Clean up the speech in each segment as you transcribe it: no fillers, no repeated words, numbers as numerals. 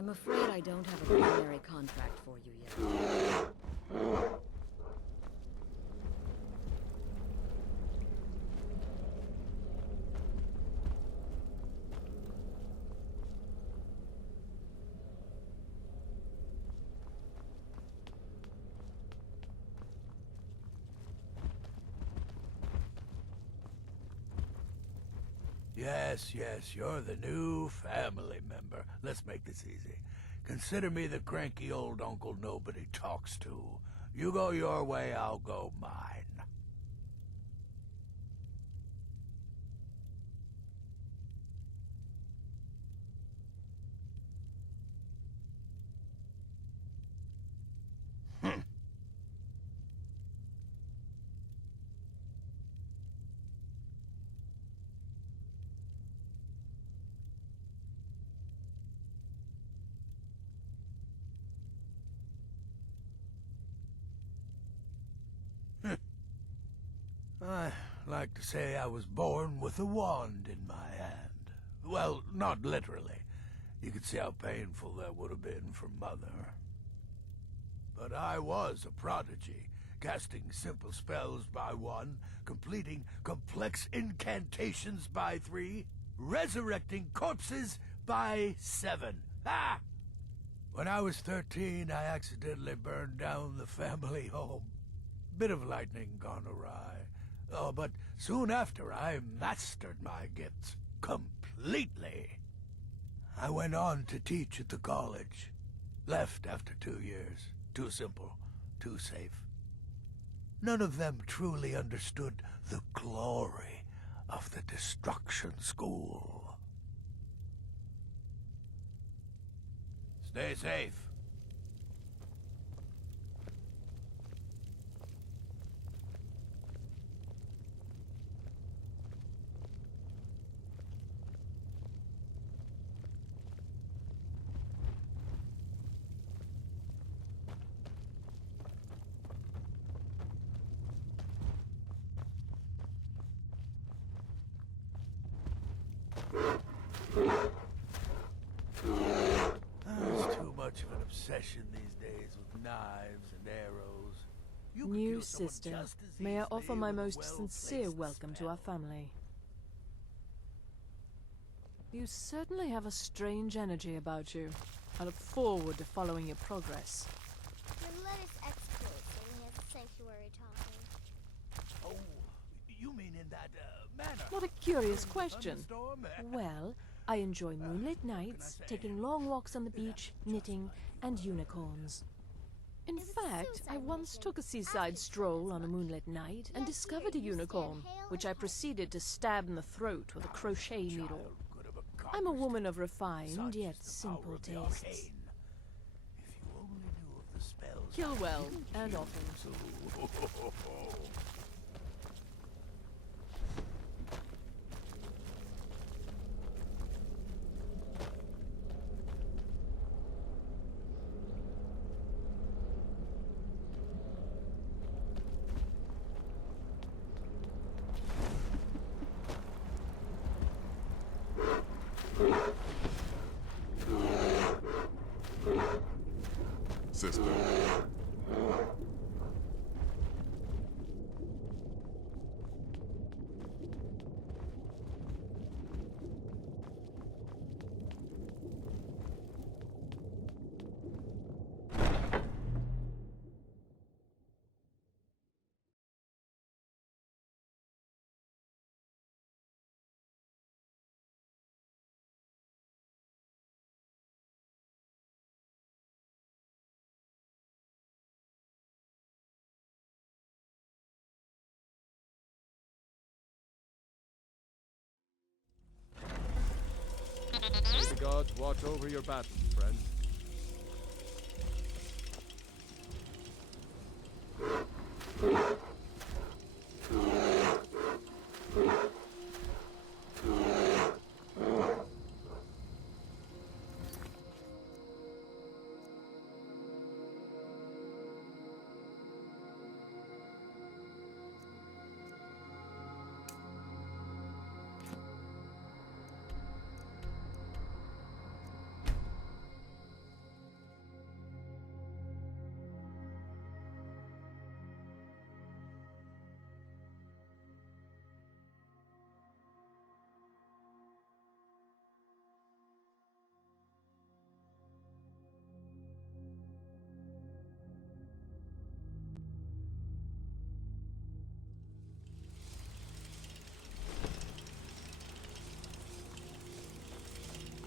I'm afraid I don't have a primary contract for you yet. Yes, you're the new family member. Let's make this easy. Consider me the cranky old uncle nobody talks to. You go your way, I'll go mine. I like to say I was born with a wand in my hand. Well, not literally. You could see how painful that would have been for Mother. But I was a prodigy, casting simple spells by 1, completing complex incantations by 3, resurrecting corpses by 7. Ah! When I was 13, I accidentally burned down the family home. Bit of lightning gone awry. Oh, but soon after I mastered my gifts completely. I went on to teach at the college. Left after 2 years. Too simple, too safe. None of them truly understood the glory of the Destruction School. Stay safe. There's too much of an obsession these days with knives and arrows. You could New kill someone sister, just as may I offer easily my with a most well-placed sincere welcome to our spell. family. You certainly have a strange energy about you. I look forward to following your progress. Then let us exploit serving as a sanctuary token. Oh, you mean in that manner? What a curious During the question. thunderstorm? Well, I enjoy moonlit nights, say? taking long walks on the beach, just knitting, like you and were. unicorns. In Is it a fact, I suicide once mission? took a seaside Ask stroll yourself on a as much. moonlit night and Yet discovered a here you stand unicorn, hale which and I healthy. proceeded to stab in the throat with a crochet needle. Child could have I'm a accomplished woman it. of refined Such yet is the power simple of the tastes. arcane. If you only knew of the spells Kill I well can and kill often. too. Sister. May the gods watch over your battles, friend.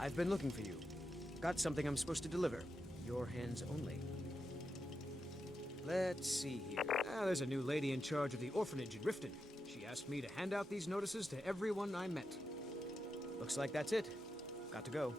I've been looking for you. Got something I'm supposed to deliver. Your hands only. Let's see here. There's a new lady in charge of the orphanage in Riften. She asked me to hand out these notices to everyone I met. Looks like that's it. Got to go.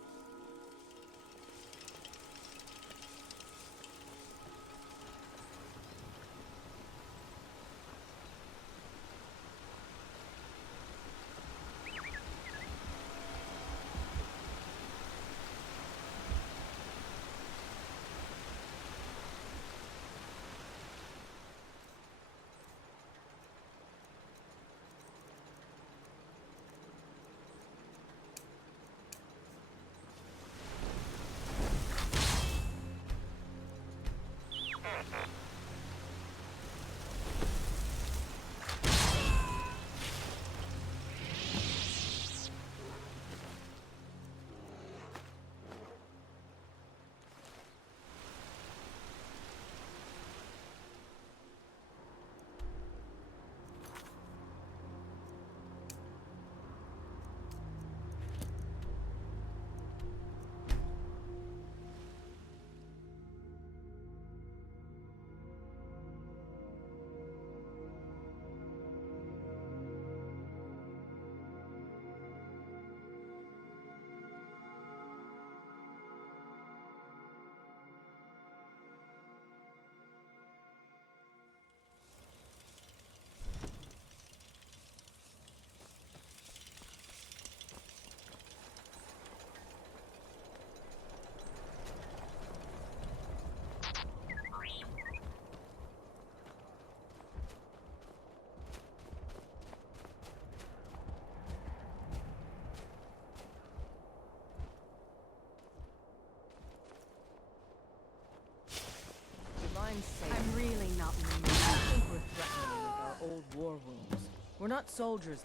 I'm really not mean. I think we're threatening with our old war wounds. We're not soldiers.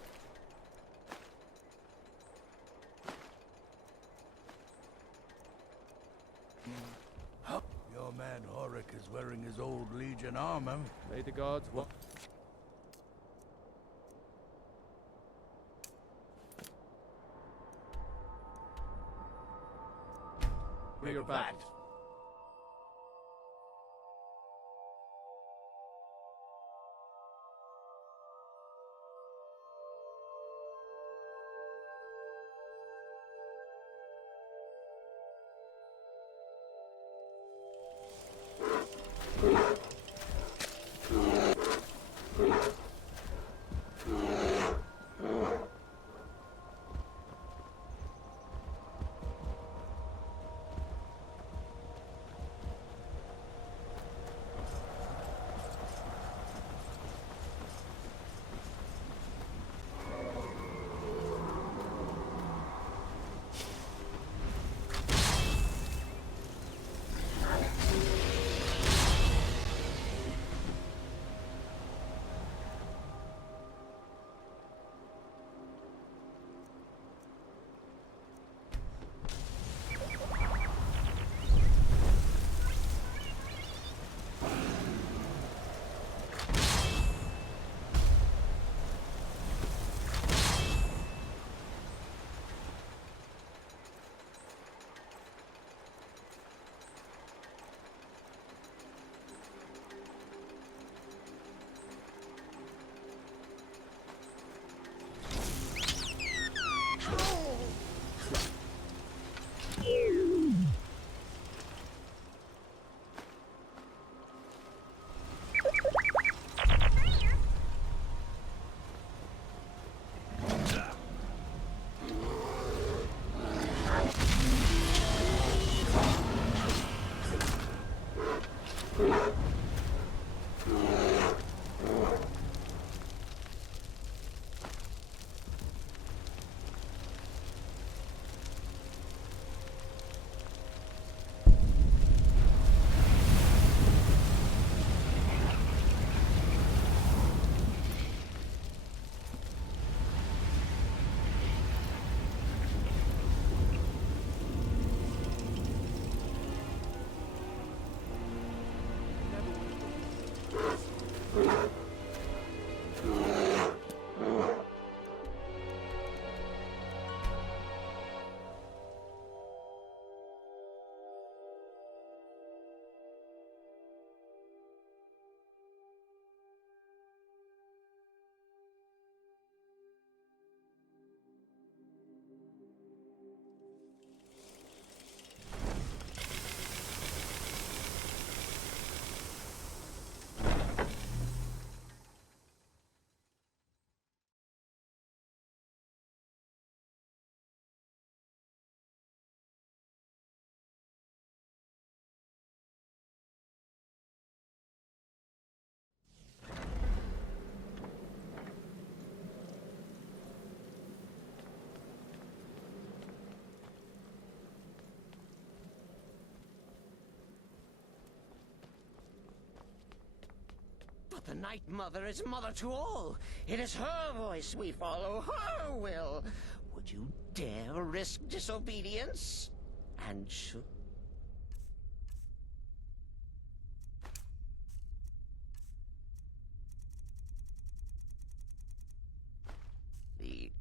Your man Horik is wearing his old Legion armor. May the gods watch. Your back. Night Mother is mother to all. It is her voice we follow, her will. Would you dare risk disobedience? And should... the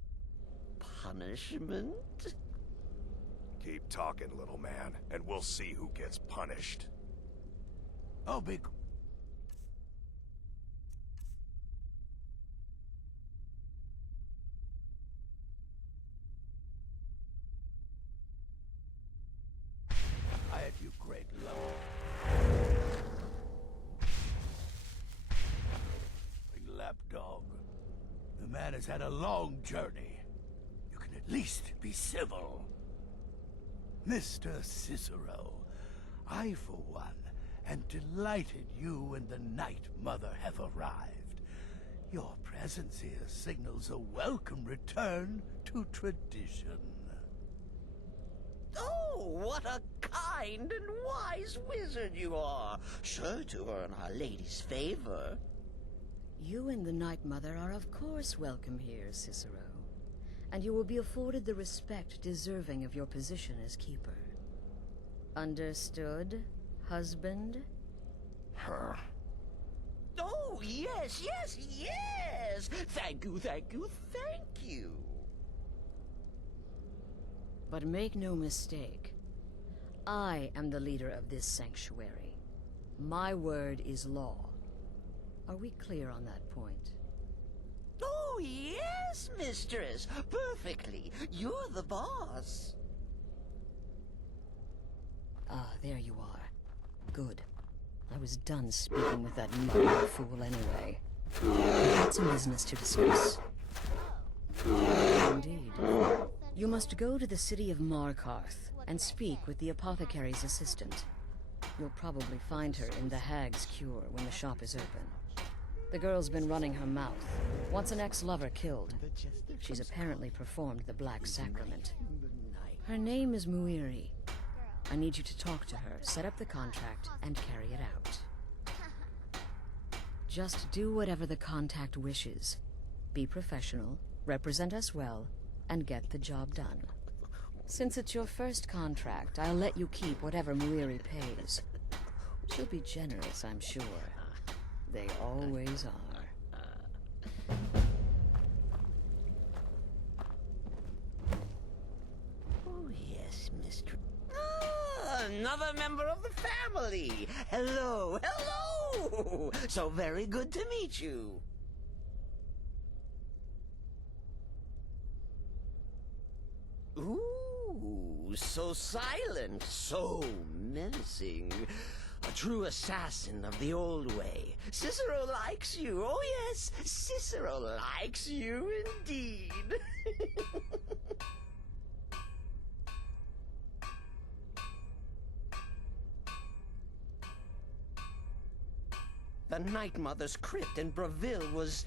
punishment? Keep talking, little man, and we'll see who gets punished. Oh, big... I had you great luck. Big lapdog. The man has had a long journey. You can at least be civil. Mr. Cicero, I, for one, am delighted you and the Night Mother have arrived. Your presence here signals a welcome return to tradition. Oh, what a kind and wise wizard you are! Sure to earn Our Lady's favor. You and the Night Mother are of course welcome here, Cicero. And you will be afforded the respect deserving of your position as keeper. Understood, husband? Huh? Oh, yes, yes, yes! Thank you, thank you, thank you! But make no mistake. I am the leader of this sanctuary. My word is law. Are we clear on that point? Oh, yes, mistress! Perfectly! You're the boss! Ah, there you are. Good. I was done speaking with that mumbling fool anyway. We've got some business to discuss. Indeed. You must go to the city of Markarth and speak with the apothecary's assistant. You'll probably find her in the Hag's Cure when the shop is open. The girl's been running her mouth. Wants an ex-lover killed. She's apparently performed the Black Sacrament. Her name is Muiri. I need you to talk to her, set up the contract, and carry it out. Just do whatever the contact wishes. Be professional, represent us well, and get the job done. Since it's your first contract, I'll let you keep whatever Muiri pays. She'll be generous, I'm sure. They always are. Oh, yes, mistress. Ah, another member of the family! Hello, hello! So very good to meet you. Ooh, so silent, so menacing. A true assassin of the old way. Cicero likes you. Oh yes, Cicero likes you indeed. The Night Mother's crypt in Breville was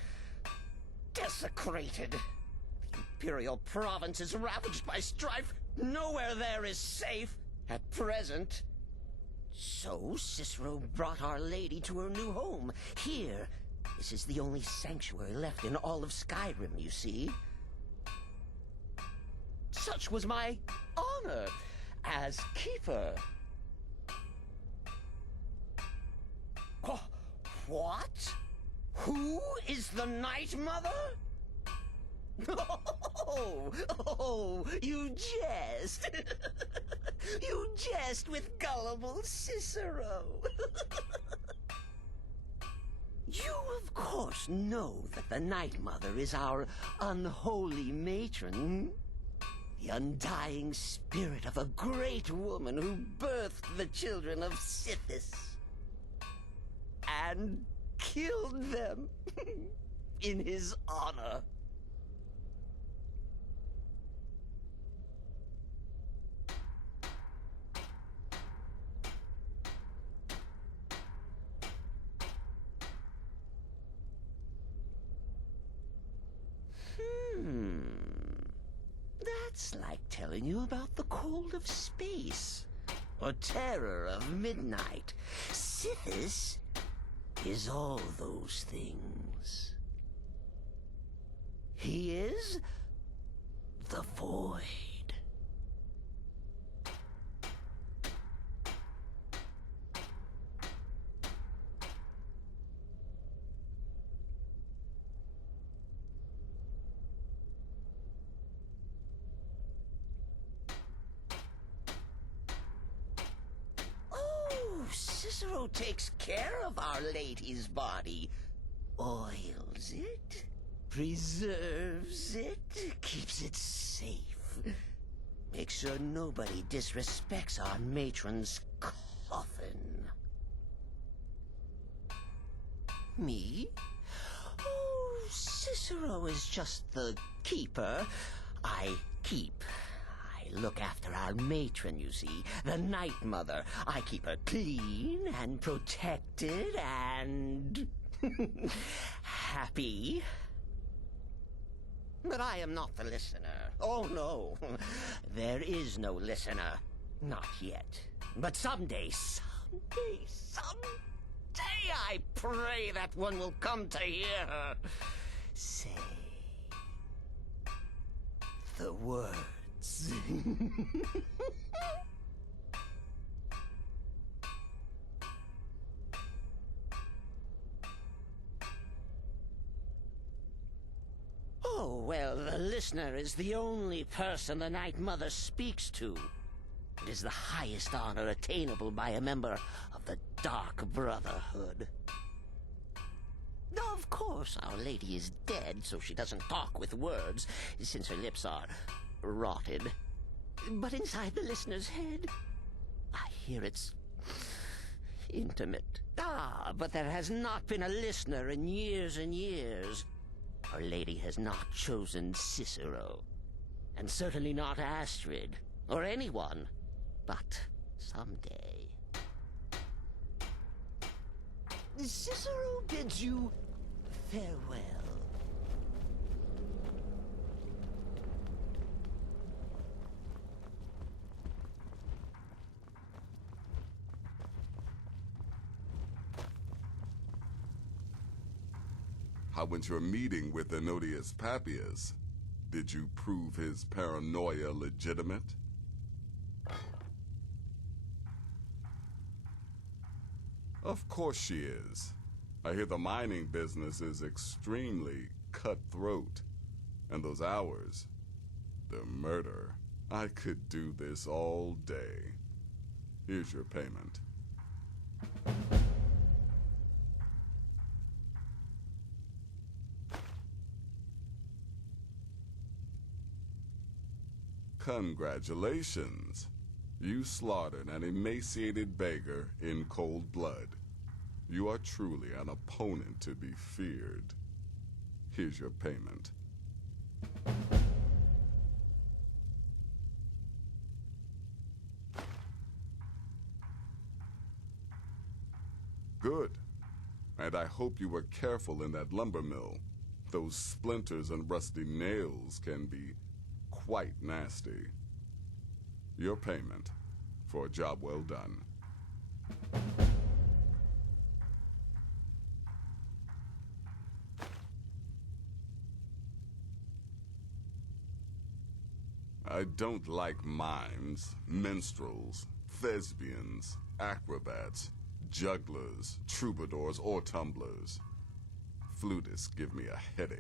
desecrated. The imperial province is ravaged by strife. Nowhere there is safe at present. So Cicero brought Our Lady to her new home. Here, this is the only sanctuary left in all of Skyrim, you see. Such was my honor as keeper. What? Who is the Night Mother? Oh, you jest. You jest with gullible Cicero. You, of course, know that the Night Mother is our unholy matron. The undying spirit of a great woman who birthed the children of Sithis. And killed them in his honor. That's like telling you about the cold of space, or terror of midnight. Sithis is all those things. He is the void. Cicero takes care of Our Lady's body. Oils it, preserves it, keeps it safe. Makes sure nobody disrespects our matron's coffin. Me? Oh, Cicero is just the keeper. I keep. I look after our matron, you see, the Night Mother. I keep her clean and protected and happy. But I am not the listener. Oh, no. There is no listener. Not yet. But someday, I pray that one will come to hear her say the words. Oh, well, the listener is the only person the Night Mother speaks to. It is the highest honor attainable by a member of the Dark Brotherhood. Of course, Our Lady is dead, so she doesn't talk with words, since her lips are rotted. But inside the listener's head, I hear it's intimate. Ah, but there has not been a listener in years and years. Our Lady has not chosen Cicero, and certainly not Astrid, or anyone. But someday. Cicero bids you farewell. How went your meeting with Enodius Papias? Did you prove his paranoia legitimate? Of course she is. I hear the mining business is extremely cutthroat. And those hours, the murder. I could do this all day. Here's your payment. Congratulations. You slaughtered an emaciated beggar in cold blood. You are truly an opponent to be feared. Here's your payment. Good. And I hope you were careful in that lumber mill. Those splinters and rusty nails can be quite nasty. Your payment for a job well done. I don't like mimes, minstrels, thespians, acrobats, jugglers, troubadours, or tumblers. Flutists give me a headache.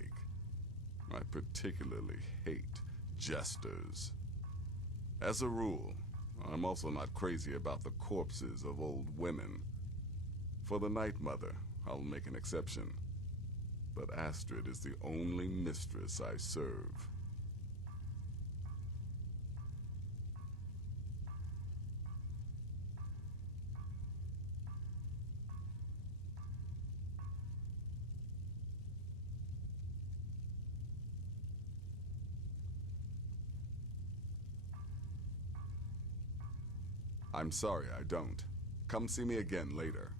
I particularly hate jesters. As a rule, I'm also not crazy about the corpses of old women. For the Night Mother, I'll make an exception. But Astrid is the only mistress I serve. I'm sorry I don't. Come see me again later.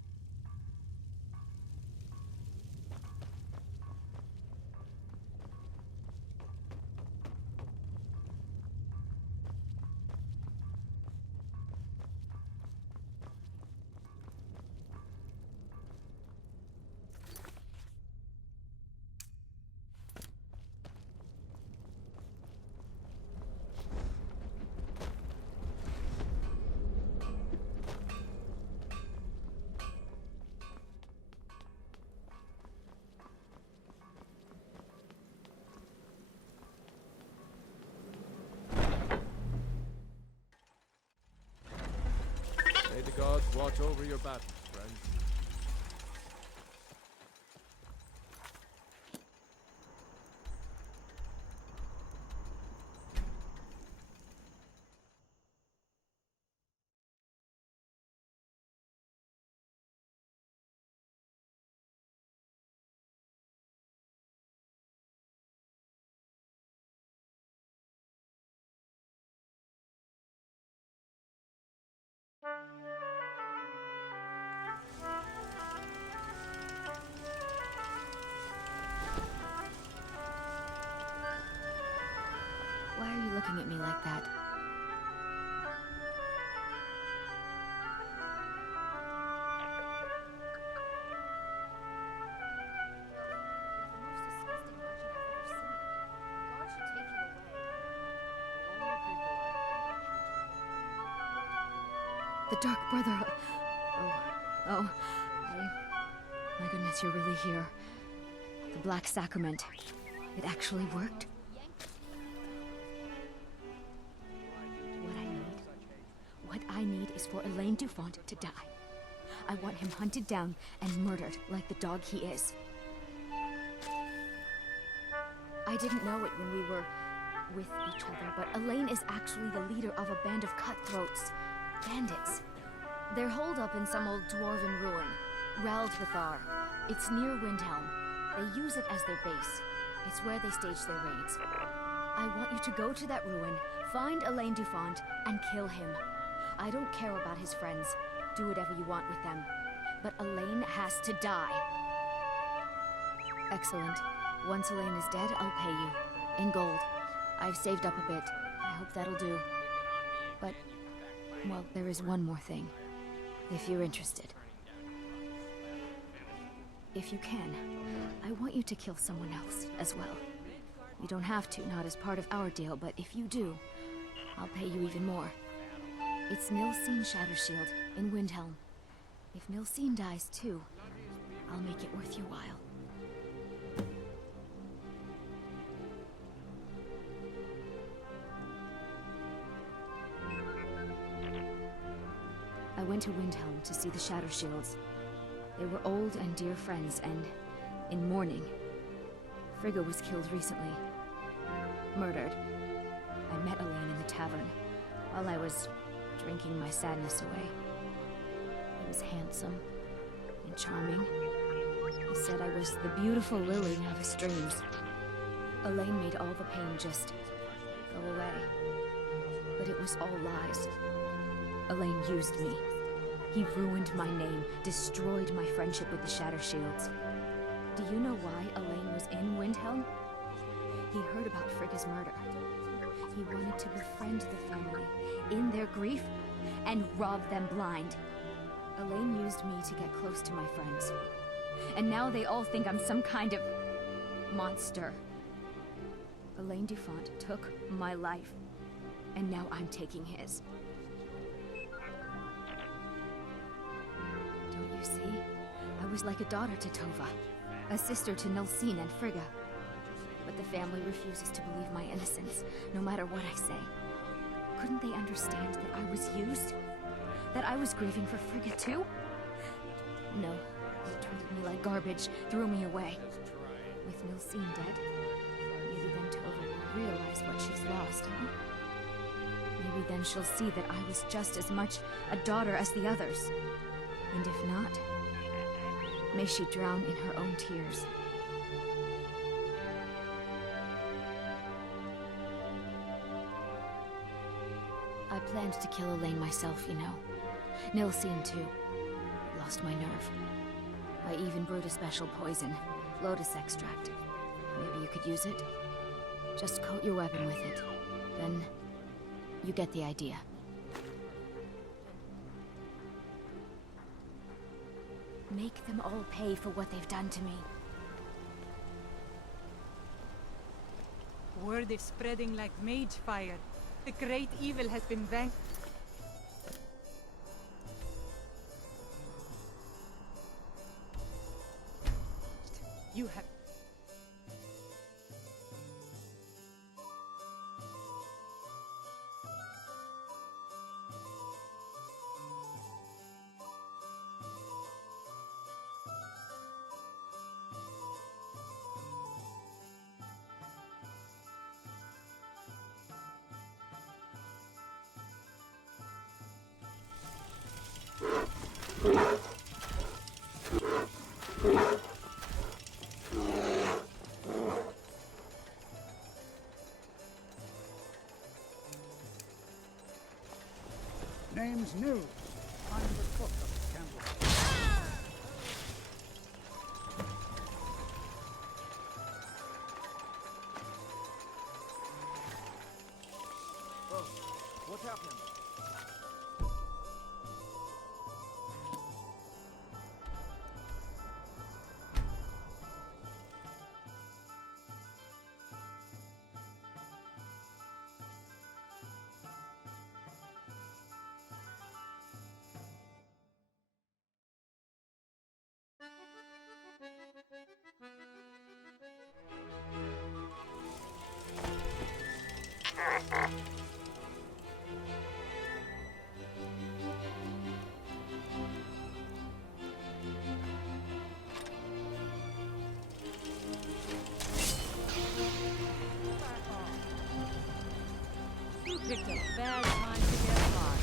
gods watch over your battles, friend. Why are you looking at me like that? The Dark Brother. Oh. My goodness, you're really here. The Black Sacrament. It actually worked? What I need is for Alain Dufont to die. I want him hunted down and murdered like the dog he is. I didn't know it when we were with each other, but Alain is actually the leader of a band of cutthroats. Bandits. They're holed up in some old dwarven ruin. Raldvathar. It's near Windhelm. They use it as their base. It's where they stage their raids. I want you to go to that ruin, find Alain Dufont, and kill him. I don't care about his friends. Do whatever you want with them. But Alain has to die. Excellent. Once Alain is dead, I'll pay you. In gold. I've saved up a bit. I hope that'll do. But, well, there is one more thing. If you're interested. If you can, I want you to kill someone else as well. You don't have to, not as part of our deal, but if you do, I'll pay you even more. It's Nilsine Shattershield in Windhelm. If Nilsine dies too, I'll make it worth your while. I went to Windhelm to see the Shattershields. They were old and dear friends, and in mourning. Frigga was killed recently. Murdered. I met Alain in the tavern, while I was drinking my sadness away. He was handsome and charming. He said I was the beautiful lily of his dreams. Alain made all the pain just go away. But it was all lies. Alain used me. He ruined my name, destroyed my friendship with the Shattershields. Do you know why Alain was in Windhelm? He heard about Frigga's murder. He wanted to befriend the family in their grief and rob them blind. Alain used me to get close to my friends. And now they all think I'm some kind of monster. Alain Dufont took my life, and now I'm taking his. Don't you see? I was like a daughter to Tova, a sister to Nilsine and Frigga. But the family refuses to believe my innocence, no matter what I say. Couldn't they understand that I was used? That I was grieving for Frigga too? No, they treated me like garbage, threw me away. With Nilsine dead, maybe then Tova will realize what she's lost, huh? Maybe then she'll see that I was just as much a daughter as the others. And if not, may she drown in her own tears. I planned to kill Alain myself, you know. Nilsine too. Lost my nerve. I even brewed a special poison, lotus extract. Maybe you could use it? Just coat your weapon with it. Then, you get the idea. Make them all pay for what they've done to me. Word is spreading like mage fire. The great evil has been vanquished. You have... Name's new. I'm the cook of the candle. Whoa, what's happening? You picked a bad time to get lost.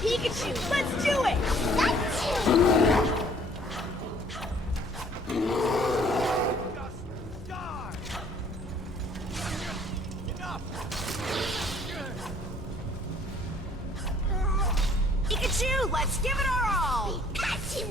Pikachu, let's do it! Pikachu, let's give it our all! Pikachu!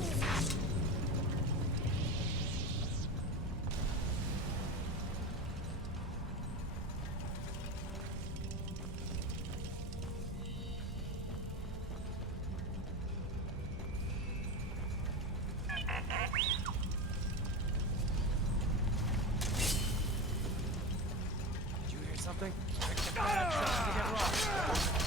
Did you hear something? Picked a bad time to get lost.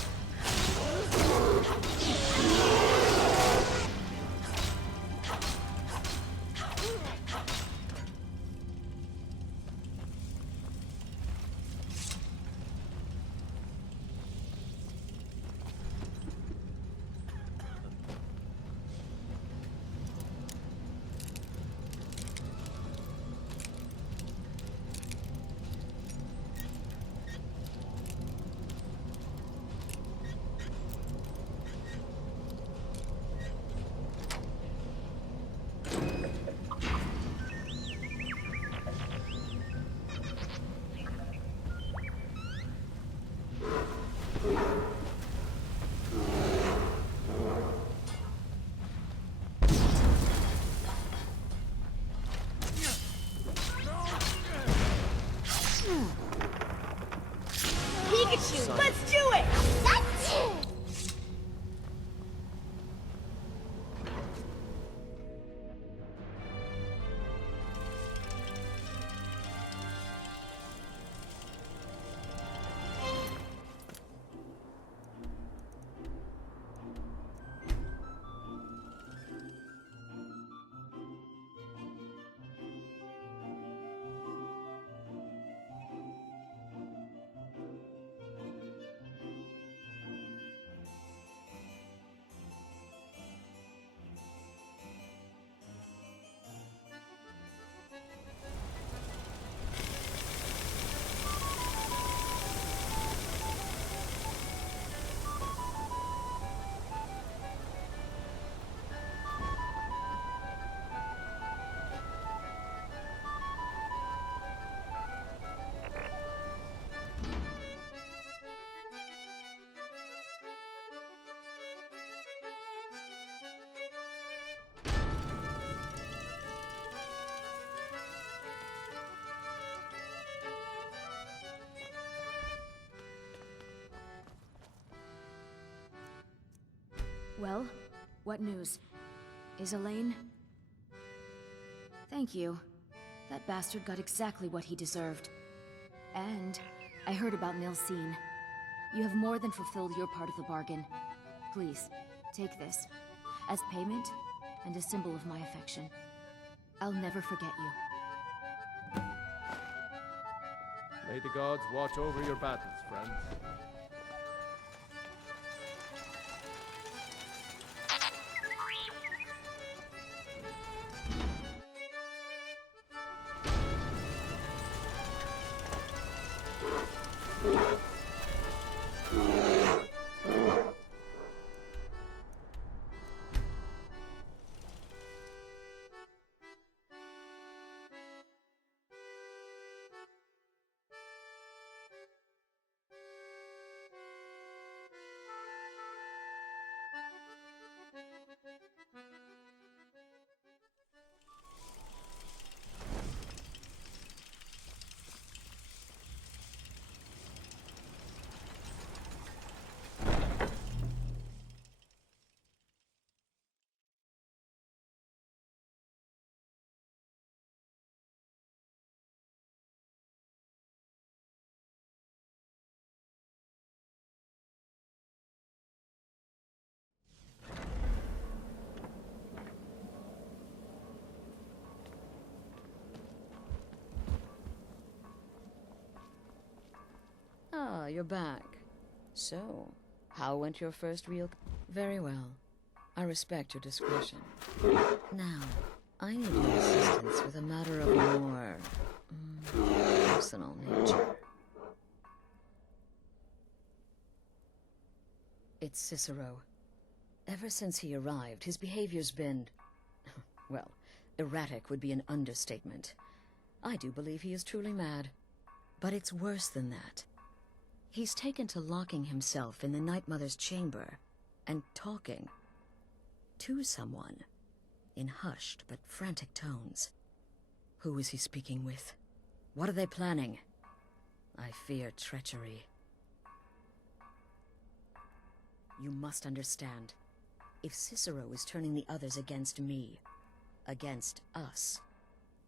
Well, what news? Is Elaine? Thank you. That bastard got exactly what he deserved. And I heard about Milsine. You have more than fulfilled your part of the bargain. Please, take this. As payment, and a symbol of my affection. I'll never forget you. May the gods watch over your battles, friends. Ah, you're back. So, how went your first real... Very well. I respect your discretion. Now, I need your assistance with a matter of more... personal nature. It's Cicero. Ever since he arrived, his behavior's been... well, erratic would be an understatement. I do believe he is truly mad. But it's worse than that. He's taken to locking himself in the Night Mother's chamber and talking to someone in hushed but frantic tones. Who is he speaking with? What are they planning? I fear treachery. You must understand. If Cicero is turning the others against me, against us,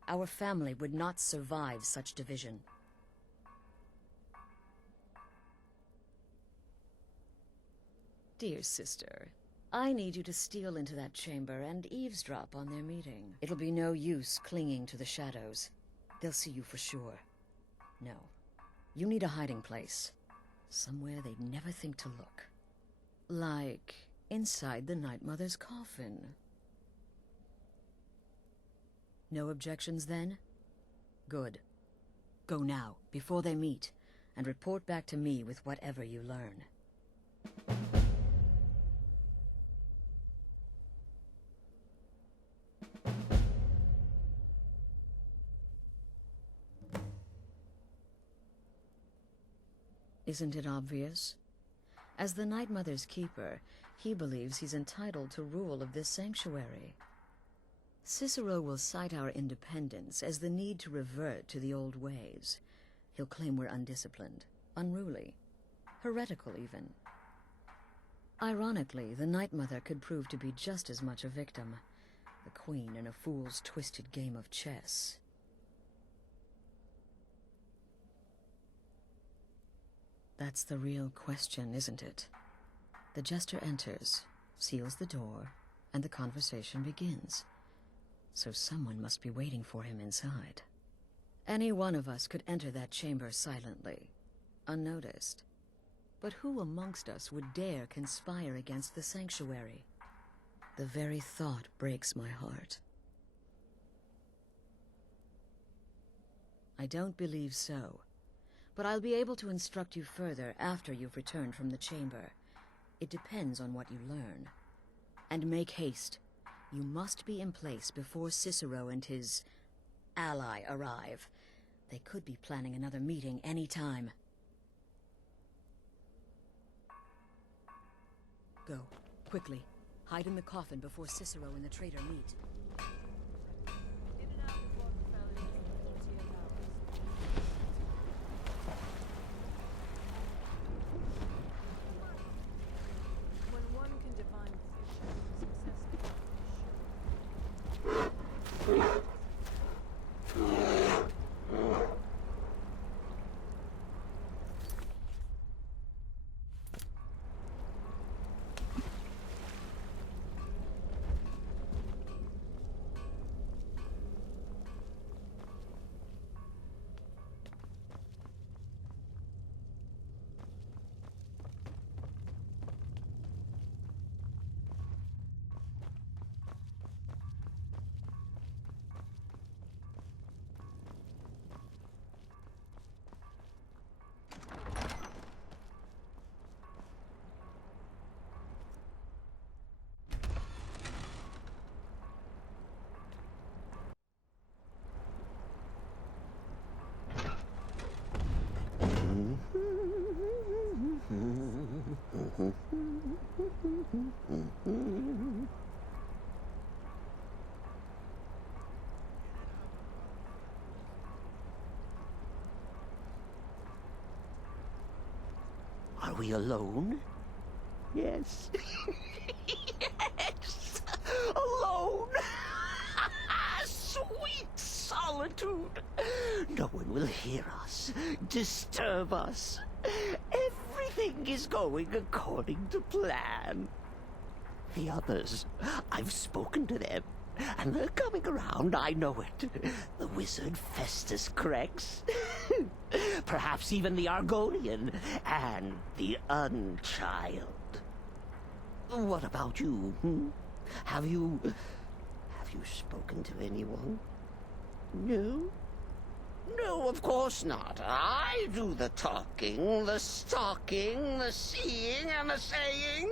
our family would not survive such division. Dear sister, I need you to steal into that chamber and eavesdrop on their meeting. It'll be no use clinging to the shadows. They'll see you for sure. No, you need a hiding place. Somewhere they'd never think to look. Like inside the Night Mother's coffin. No objections then? Good. Go now, before they meet, and report back to me with whatever you learn. Isn't it obvious? As the Night Mother's keeper, he believes he's entitled to rule of this sanctuary. Cicero will cite our independence as the need to revert to the old ways. He'll claim we're undisciplined, unruly, heretical even. Ironically, the Night Mother could prove to be just as much a victim, the queen in a fool's twisted game of chess. That's the real question, isn't it? The jester enters, seals the door, and the conversation begins. So someone must be waiting for him inside. Any one of us could enter that chamber silently, unnoticed. But who amongst us would dare conspire against the sanctuary? The very thought breaks my heart. I don't believe so. But I'll be able to instruct you further after you've returned from the chamber. It depends on what you learn. And make haste. You must be in place before Cicero and his ally arrive. They could be planning another meeting any time. Go, quickly. Hide in the coffin before Cicero and the traitor meet. In and out of Waterfell is 48 hours. When one can divine the Are we alone? Yes. Yes! Alone! Sweet solitude! No one will hear us, disturb us. Everything is going according to plan. The others, I've spoken to them, and they're coming around, I know it. The wizard Festus Crex. Perhaps even the Argonian, and the Unchild. What about you, Have you spoken to anyone? No? No, of course not. I do the talking, the stalking, the seeing, and the saying.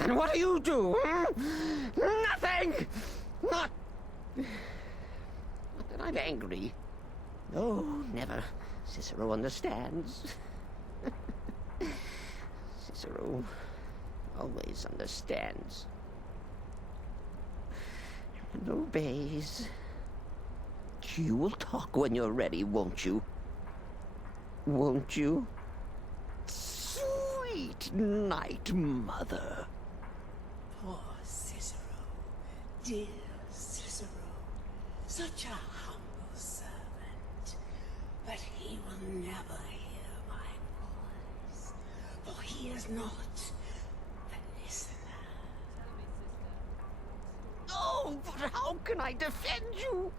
And what do you do, Nothing! Not that I'm angry. No, never. Cicero understands. Cicero always understands. And obeys. You will talk when you're ready, won't you? Won't you? Sweet night, mother. Poor Cicero. Dear Cicero. Such a humble servant. But he will never hear my voice. For he is not the listener. Oh, but how can I defend you?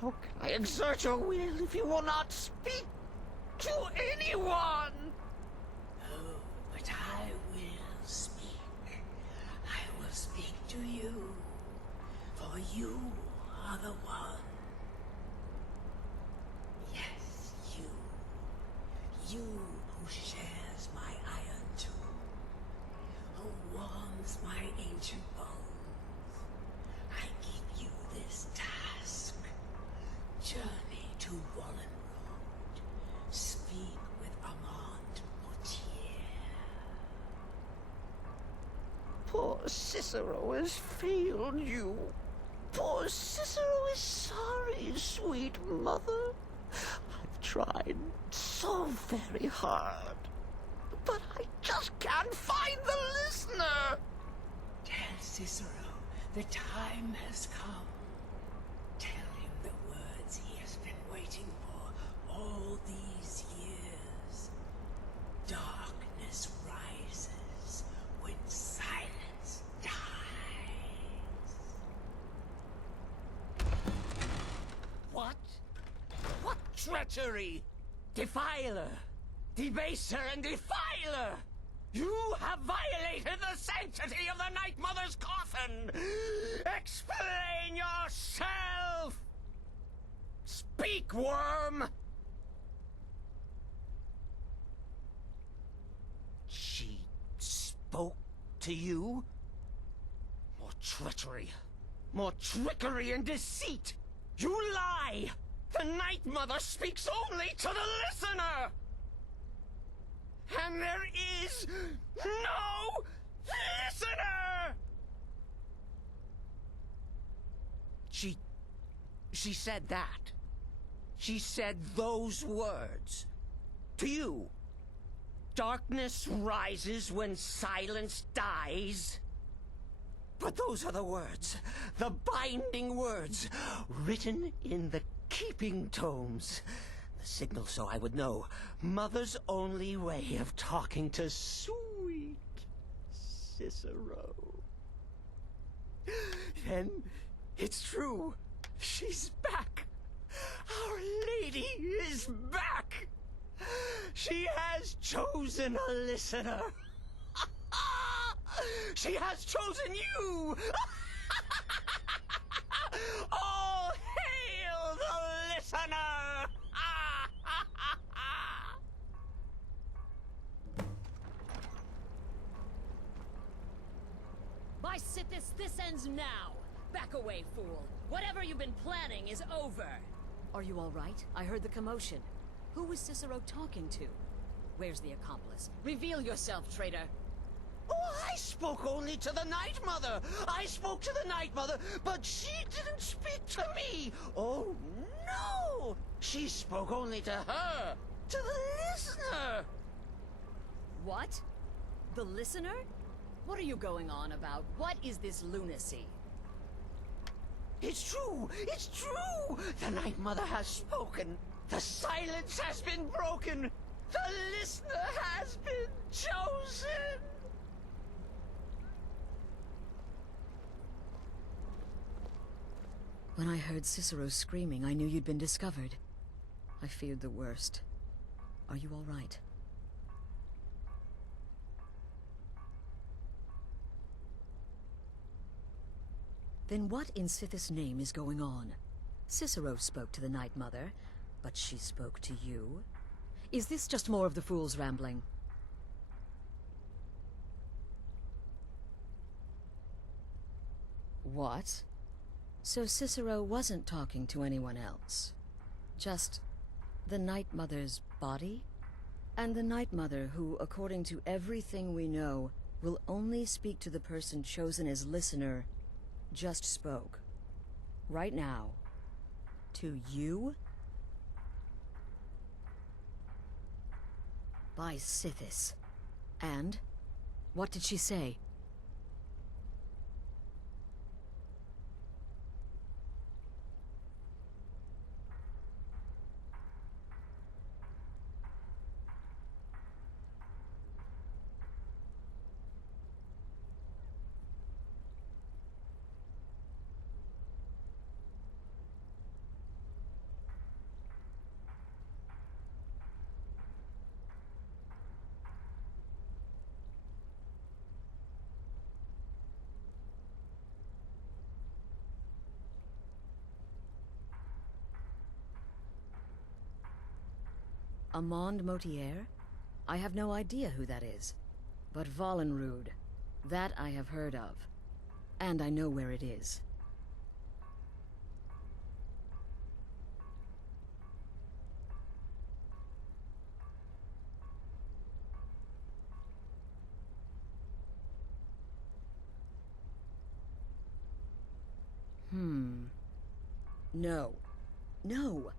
How can I exert your will if you will not speak to anyone? Oh, but I will speak. I will speak to you. For you are the one. Yes, you. You who shares my iron tomb. Who warms my ancient bones. I give you this task. Journey to Wallen Road. Speak with Armand Mortier. Poor Cicero has failed you. Poor Cicero is sorry, sweet mother. I've tried so very hard, but I just can't find the listener. Tell Cicero the time has come. Tell him the words he has been waiting for all these years. Darkness rises when silence dies. What? What treachery? Defiler! Debaser and defiler! You have violated the sanctity of the Night Mother's coffin! Explain yourself! Speak, worm! She spoke to you? More treachery. More trickery and deceit! You lie! The Night Mother speaks only to the listener! And there is no listener! She said that. She said those words. To you. Darkness rises when silence dies. But those are the words, the binding words, written in the keeping tomes. The signal so I would know. Mother's only way of talking to sweet Cicero. Then it's true. She's back. Our lady is back. She has chosen a listener. She has chosen you. All hail the listener. By Sithis, this ends now. Back away, fool. Whatever you've been planning is over. Are you all right? I heard the commotion. Who was Cicero talking to? Where's the accomplice? Reveal yourself, traitor. Oh, I spoke only to the Night Mother. I spoke to the Night Mother, but she didn't speak to me. Oh, no. She spoke only to her, to the listener. What? The listener? What are you going on about? What is this lunacy? It's true! It's true! The Night Mother has spoken. The silence has been broken. The listener has been chosen. When I heard Cicero screaming, I knew you'd been discovered. I feared the worst. Are you all right? Then what in Sithis' name is going on? Cicero spoke to the Night Mother, but she spoke to you? Is this just more of the fool's rambling? What? So Cicero wasn't talking to anyone else? Just the Night Mother's body? And the Night Mother who, according to everything we know, will only speak to the person chosen as listener, just spoke. Right now. To you? By Sithis. And? What did she say? Amand Motier? I have no idea who that is. But Valenrud, that I have heard of. And I know where it is. No. No!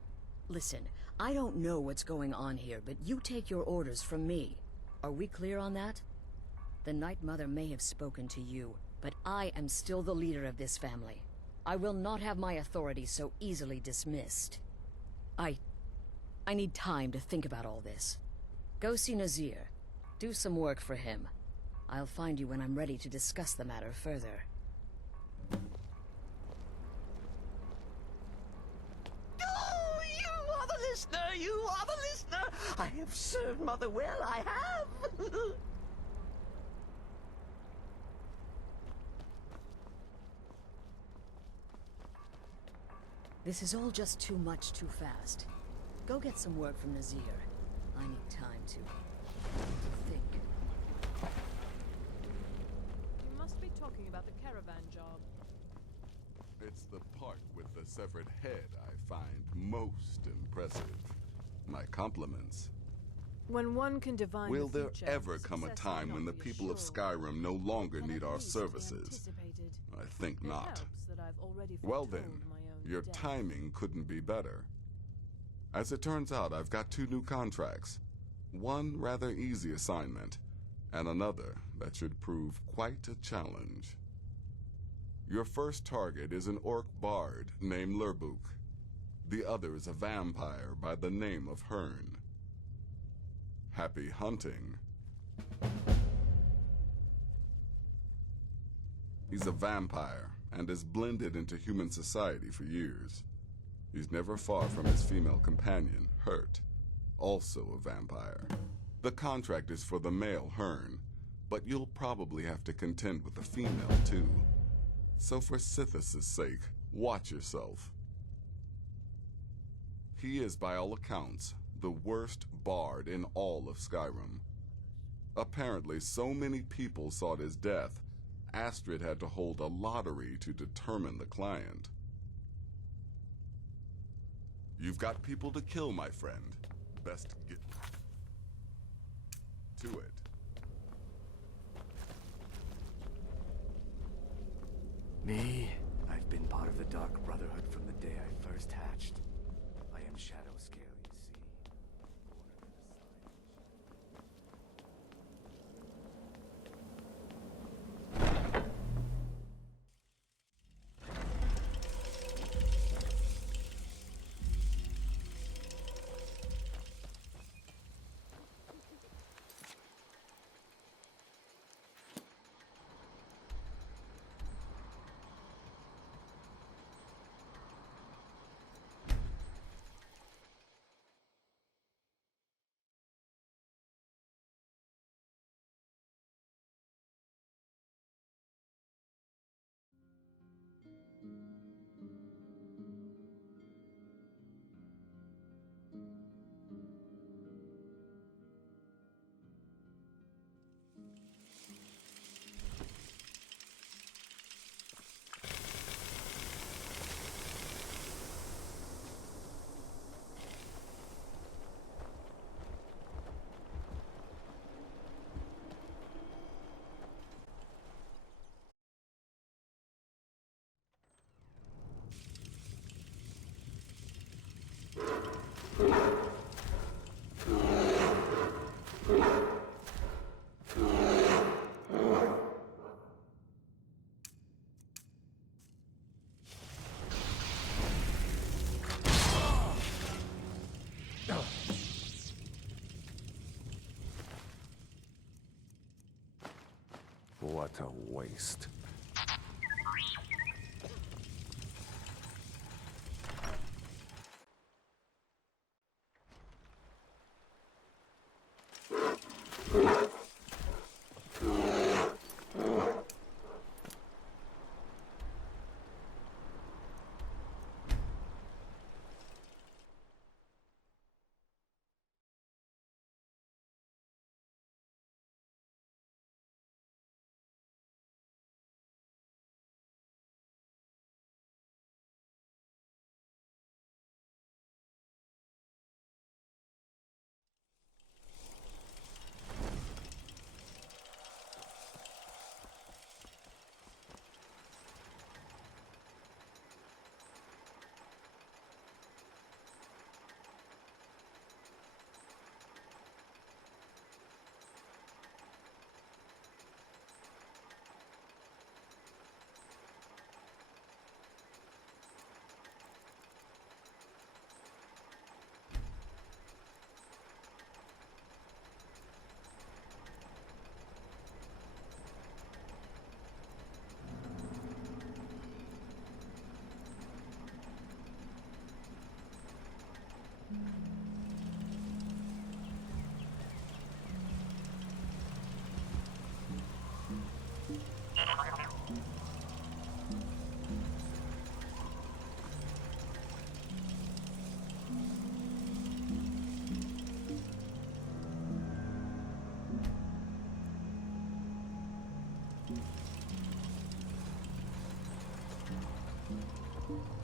Listen, I don't know what's going on here, but you take your orders from me. Are we clear on that? The Night Mother may have spoken to you, but I am still the leader of this family. I will not have my authority so easily dismissed. I need time to think about all this. Go see Nazir. Do some work for him. I'll find you when I'm ready to discuss the matter further. You are the listener! I have served Mother well, I have! This is all just too much too fast. Go get some work from Nazir. I need time to think. You must be talking about the caravan job. It's the part with the severed head I find most impressive. My compliments. When one can divine Will the there future, ever come a success time may when the not be people of assured, Skyrim no longer but need at our least be services? anticipated. I think It not. helps that I've already Well foretold then, my own your death. timing couldn't be better. As it turns out, I've got 2 new contracts. One rather easy assignment, and another that should prove quite a challenge. Your first target is an orc bard named Lerbuk. The other is a vampire by the name of Hearn. Happy hunting. He's a vampire and has blended into human society for years. He's never far from his female companion, Hurt, also a vampire. The contract is for the male Hearn, but you'll probably have to contend with the female too. So for Sithis' sake, watch yourself. He is, by all accounts, the worst bard in all of Skyrim. Apparently, so many people sought his death, Astrid had to hold a lottery to determine the client. You've got people to kill, my friend. Best get to it. Me? I've been part of the Dark Brotherhood from the day I first hatched. I am Shadow Scale, you see. What a waste.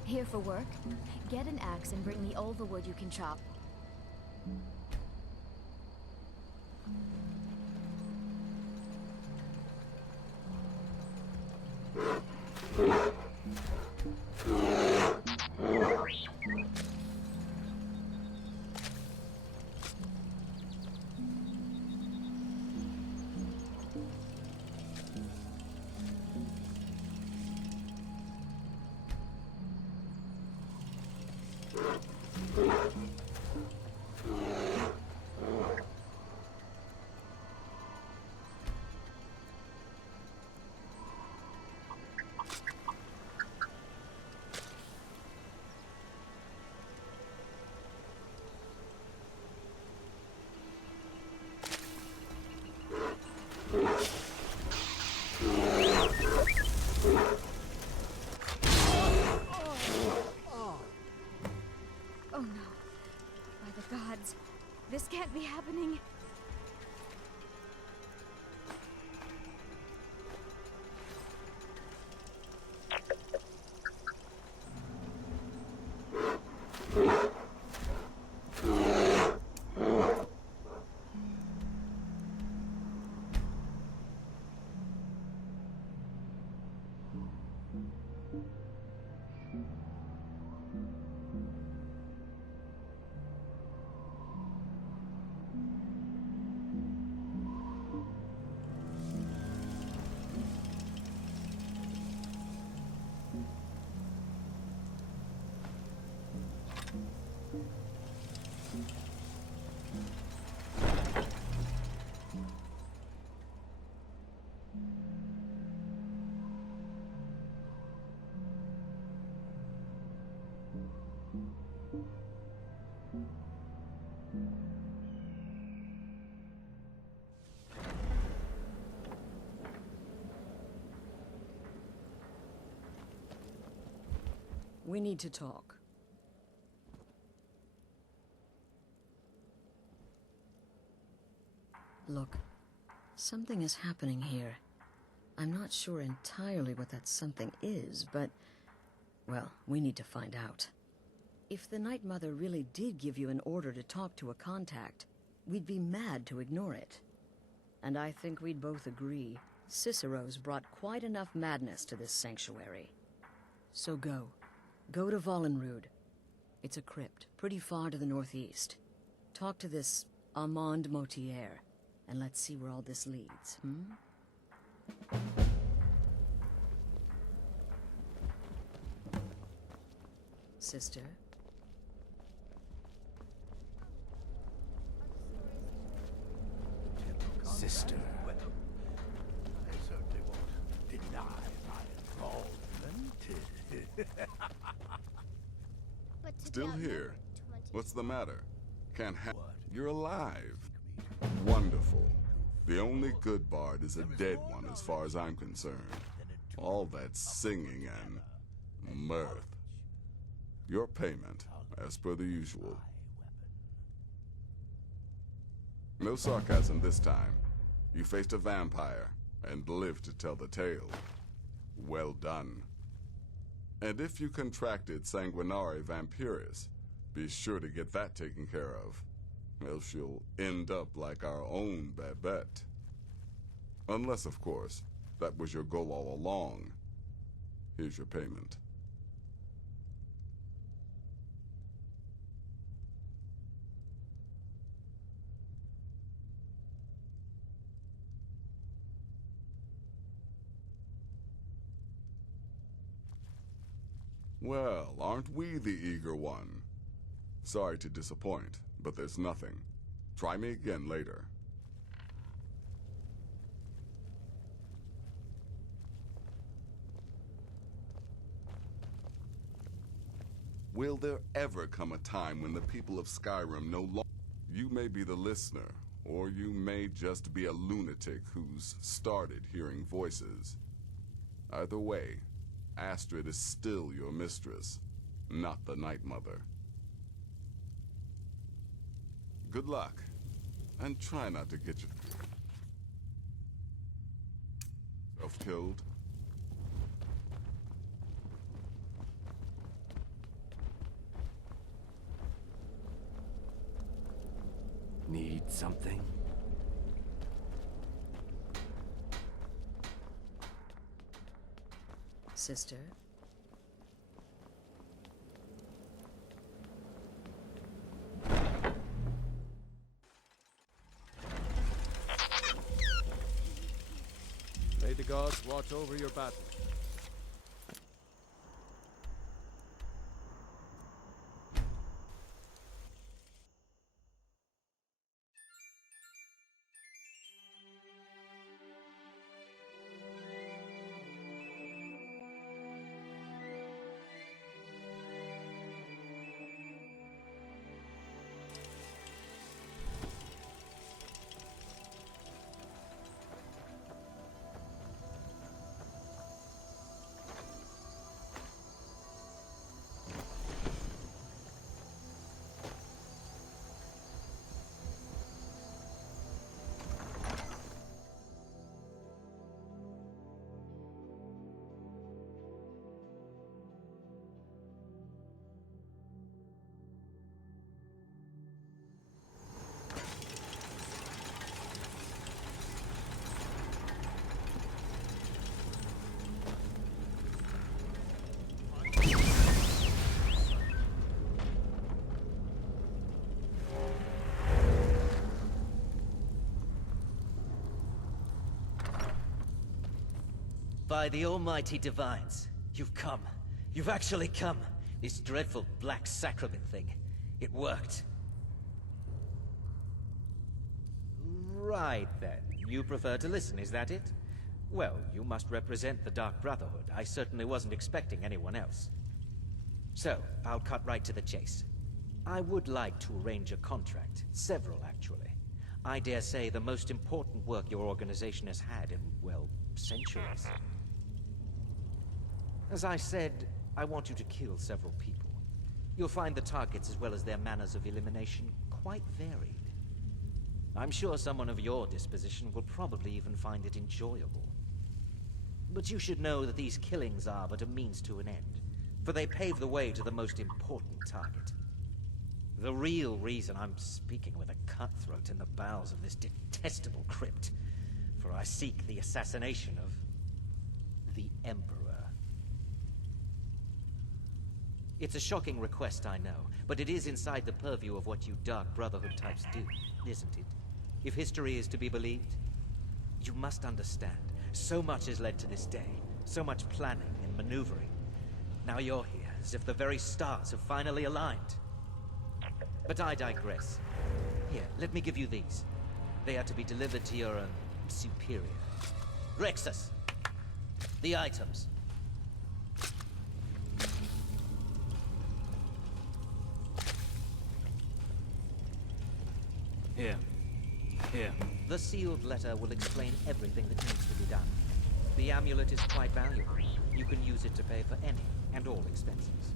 Here for work? Get an axe and bring me all the wood you can chop. This can't be happening. We need to talk. Look, something is happening here. I'm not sure entirely what that something is, but, well, we need to find out. If the Night Mother really did give you an order to talk to a contact, we'd be mad to ignore it. And I think we'd both agree, Cicero's brought quite enough madness to this sanctuary. So go. Go to Vollenrud. It's a crypt, pretty far to the northeast. Talk to this Armand Motier, and let's see where all this leads, Sister? Sister. Well, I certainly won't deny my involvement. But to Still be here? outnumbered 20 What's the matter? Can't have. You're alive. Wonderful. The only good bard is a dead one as far as I'm concerned. All that singing and mirth. Your payment, as per the usual. No sarcasm this time. You faced a vampire and lived to tell the tale. Well done. And if you contracted sanguinare vampiris, be sure to get that taken care of. Else you'll end up like our own Babette. Unless, of course, that was your goal all along. Here's your payment. Well, aren't we the eager one? Sorry to disappoint, but there's nothing. Try me again later. Will there ever come a time when the people of Skyrim no longer... You may be the listener, or you may just be a lunatic who's started hearing voices. Either way, Astrid is still your mistress, not the Night Mother. Good luck, and try not to get yourself killed. Need something? Sister? May the gods watch over your battle. By the almighty divines, you've come. You've actually come. This dreadful black sacrament thing. It worked. Right then. You prefer to listen, is that it? Well, you must represent the Dark Brotherhood. I certainly wasn't expecting anyone else. So, I'll cut right to the chase. I would like to arrange a contract. Several, actually. I dare say the most important work your organization has had in, well, centuries. As I said, I want you to kill several people. You'll find the targets as well as their manners of elimination quite varied. I'm sure someone of your disposition will probably even find it enjoyable. But you should know that these killings are but a means to an end, for they pave the way to the most important target. The real reason I'm speaking with a cutthroat in the bowels of this detestable crypt, for I seek the assassination of the Emperor. It's a shocking request, I know, but it is inside the purview of what you Dark Brotherhood types do, isn't it? If history is to be believed, you must understand, so much has led to this day, so much planning and maneuvering. Now you're here, as if the very stars have finally aligned. But I digress. Here, let me give you these. They are to be delivered to your, superior. Rexus! The items. Here. Here. The sealed letter will explain everything that needs to be done. The amulet is quite valuable. You can use it to pay for any and all expenses.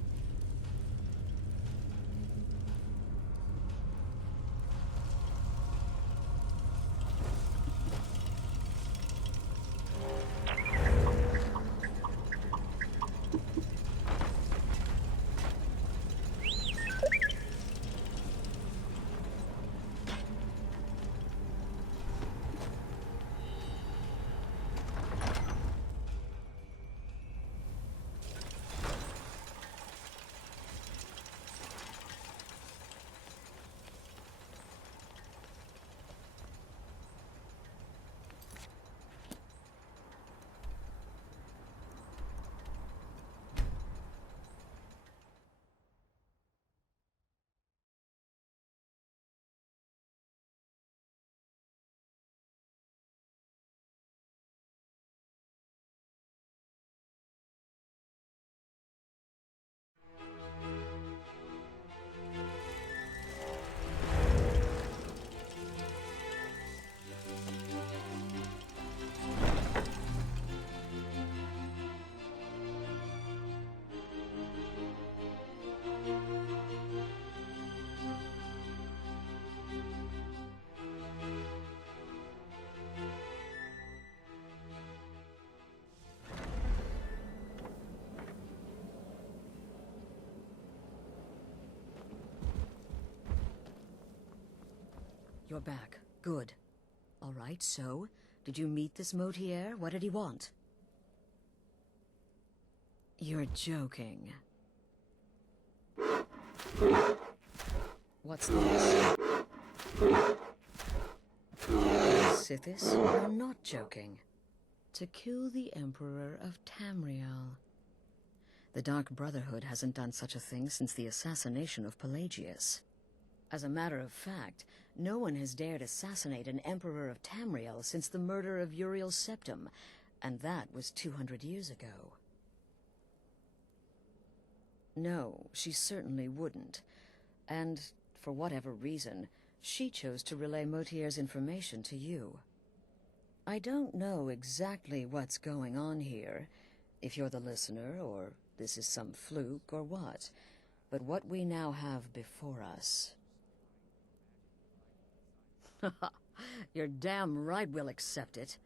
You're back. Good. All right, so, did you meet this Motier? What did he want? You're joking. What's this? Sithis, you're not joking. To kill the Emperor of Tamerial. The Dark Brotherhood hasn't done such a thing since the assassination of Pelagius. As a matter of fact, no one has dared assassinate an Emperor of Tamerial since the murder of Uriel Septim, and that was 200 years ago. No, she certainly wouldn't. And, for whatever reason, she chose to relay Motier's information to you. I don't know exactly what's going on here, if you're the listener, or this is some fluke, or what. But what we now have before us... You're damn right we'll accept it.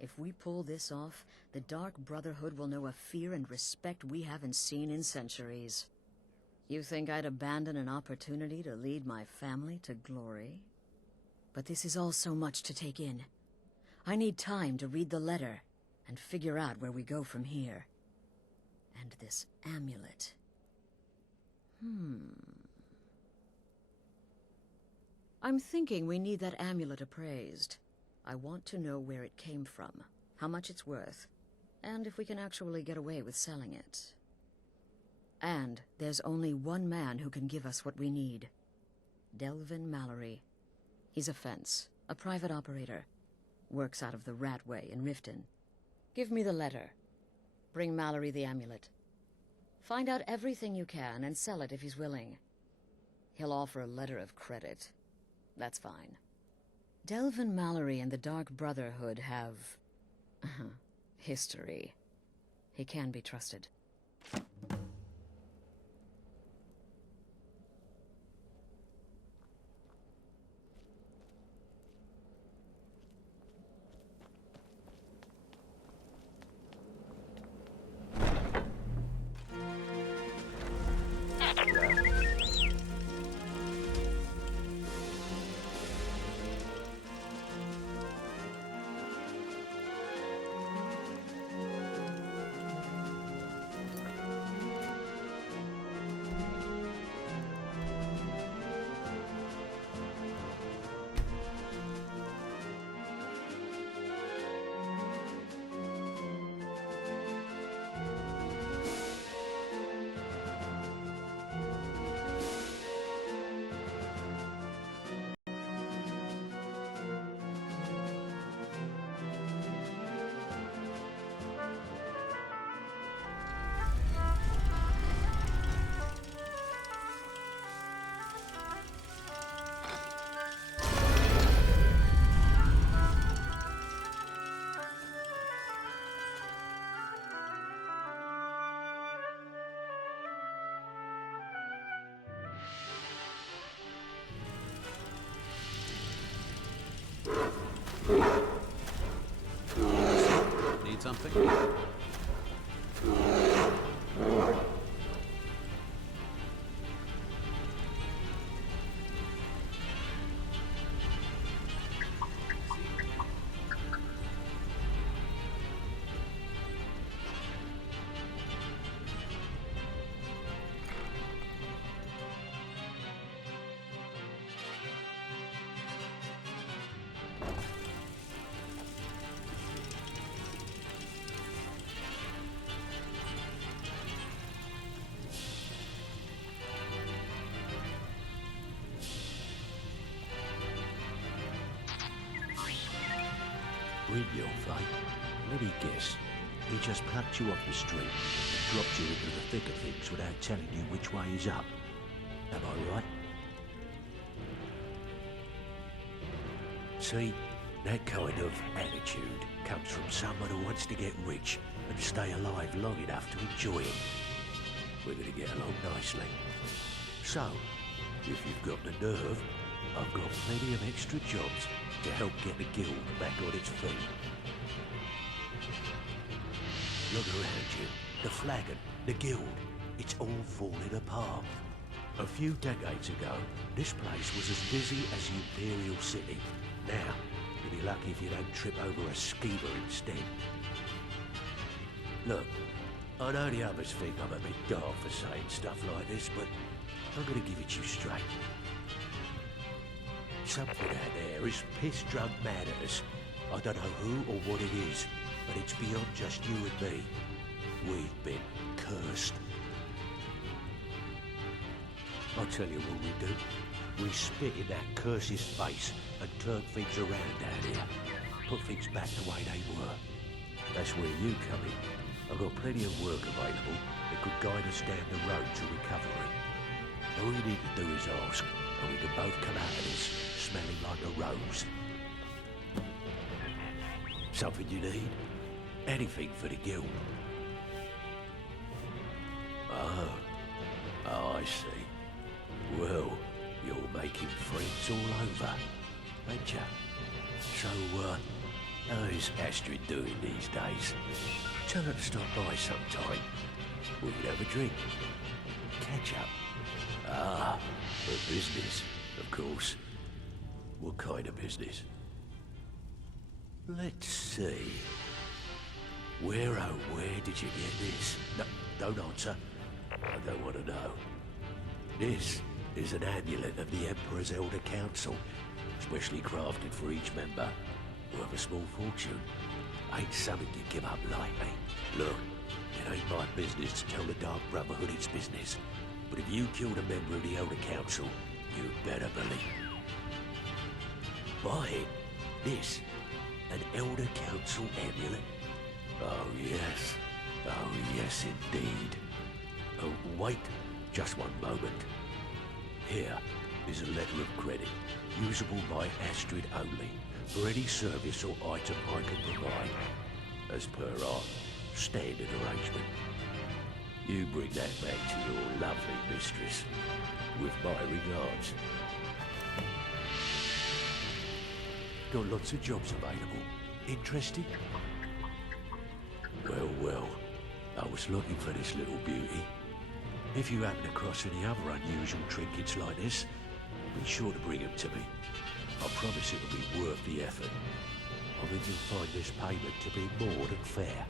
If we pull this off, the Dark Brotherhood will know a fear and respect we haven't seen in centuries. You think I'd abandon an opportunity to lead my family to glory? But this is all so much to take in. I need time to read the letter and figure out where we go from here. And this amulet. I'm thinking we need that amulet appraised. I want to know where it came from, how much it's worth. and if we can actually get away with selling it. And there's only one man who can give us what we need. Delvin Mallory. He's a fence, a private operator. Works out of the Ratway in Riften. Give me the letter. Bring Mallory the amulet. Find out everything you can and sell it if he's willing. He'll offer a letter of credit. That's fine. Delvin Mallory and the Dark Brotherhood have... history. He can be trusted. Need something? Your fate. Let me guess. He just plucked you off the street and dropped you into the thick of things without telling you which way is up. Am I right? See, that kind of attitude comes from someone who wants to get rich and stay alive long enough to enjoy it. We're going to get along nicely. So, if you've got the nerve, I've got plenty of extra jobs to help get the guild back on its feet. Look around you. The flagon, the guild, it's all falling apart. A few decades ago, this place was as busy as the Imperial City. Now, you'll be lucky if you don't trip over a skeever instead. Look, I know the others think I'm a bit daft for saying stuff like this, but I'm gonna give it to you straight. Something out there is piss-drunk mad at us. I don't know who or what it is, but it's beyond just you and me. We've been cursed. I'll tell you what we do. We spit in that curse's face and turn things around down here. Put things back the way they were. That's where you come in. I've got plenty of work available that could guide us down the road to recovery. All you need to do is ask, and we can both come out of this smelling like a rose. Something you need? Anything for the guild. Oh, I see. Well, you're making friends all over, ain't ya? So, how's Astrid doing these days? Tell her to stop by sometime. We could have a drink. Catch up. Ah, for business, of course. What kind of business? Let's see. Where did you get this? No, don't answer. I don't want to know. This is an amulet of the Emperor's Elder Council, specially crafted for each member, worth a small fortune. ain't something you give up lightly. Look, it ain't my business to tell the Dark Brotherhood its business, but if you killed a member of the Elder Council, you better believe. By it, this, an Elder Council amulet? Oh yes indeed. Oh, wait, just one moment. Here is a letter of credit, usable by Astrid only, for any service or item I can provide, as per our standard arrangement. You bring that back to your lovely mistress, with my regards. Got lots of jobs available. Interested? Well, I was looking for this little beauty. If you happen across any other unusual trinkets like this, be sure to bring them to me. I promise it'll be worth the effort. I think you'll find this payment to be more than fair.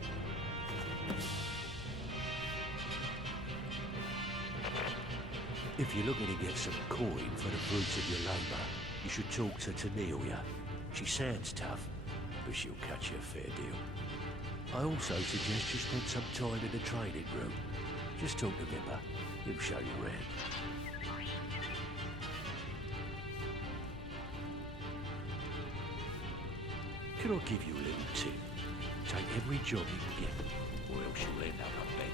If you're looking to get some coin for the fruits of your labour, you should talk to Tamerial. She sounds tough, but she'll cut you a fair deal. I also suggest you spend some time in the training room. Just talk to Vipper. He'll show you around. Can I give you a little tip? Take every job you can get, or else you'll end up a beggar.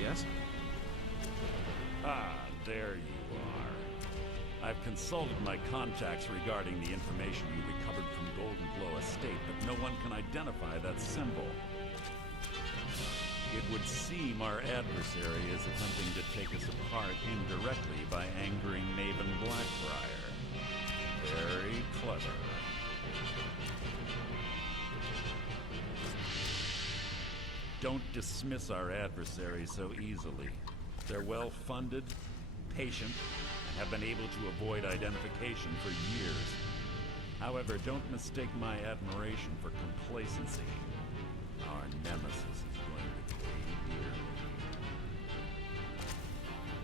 Yes? Ah, there you are. I've consulted my contacts regarding the information you recovered from Golden Glow Estate, but no one can identify that symbol. It would seem our adversary is attempting to take us apart indirectly by angering Maven Blackbriar. Very clever. Don't dismiss our adversaries so easily. They're well-funded, patient, and have been able to avoid identification for years. However, don't mistake my admiration for complacency. Our nemesis is going to pay dearly.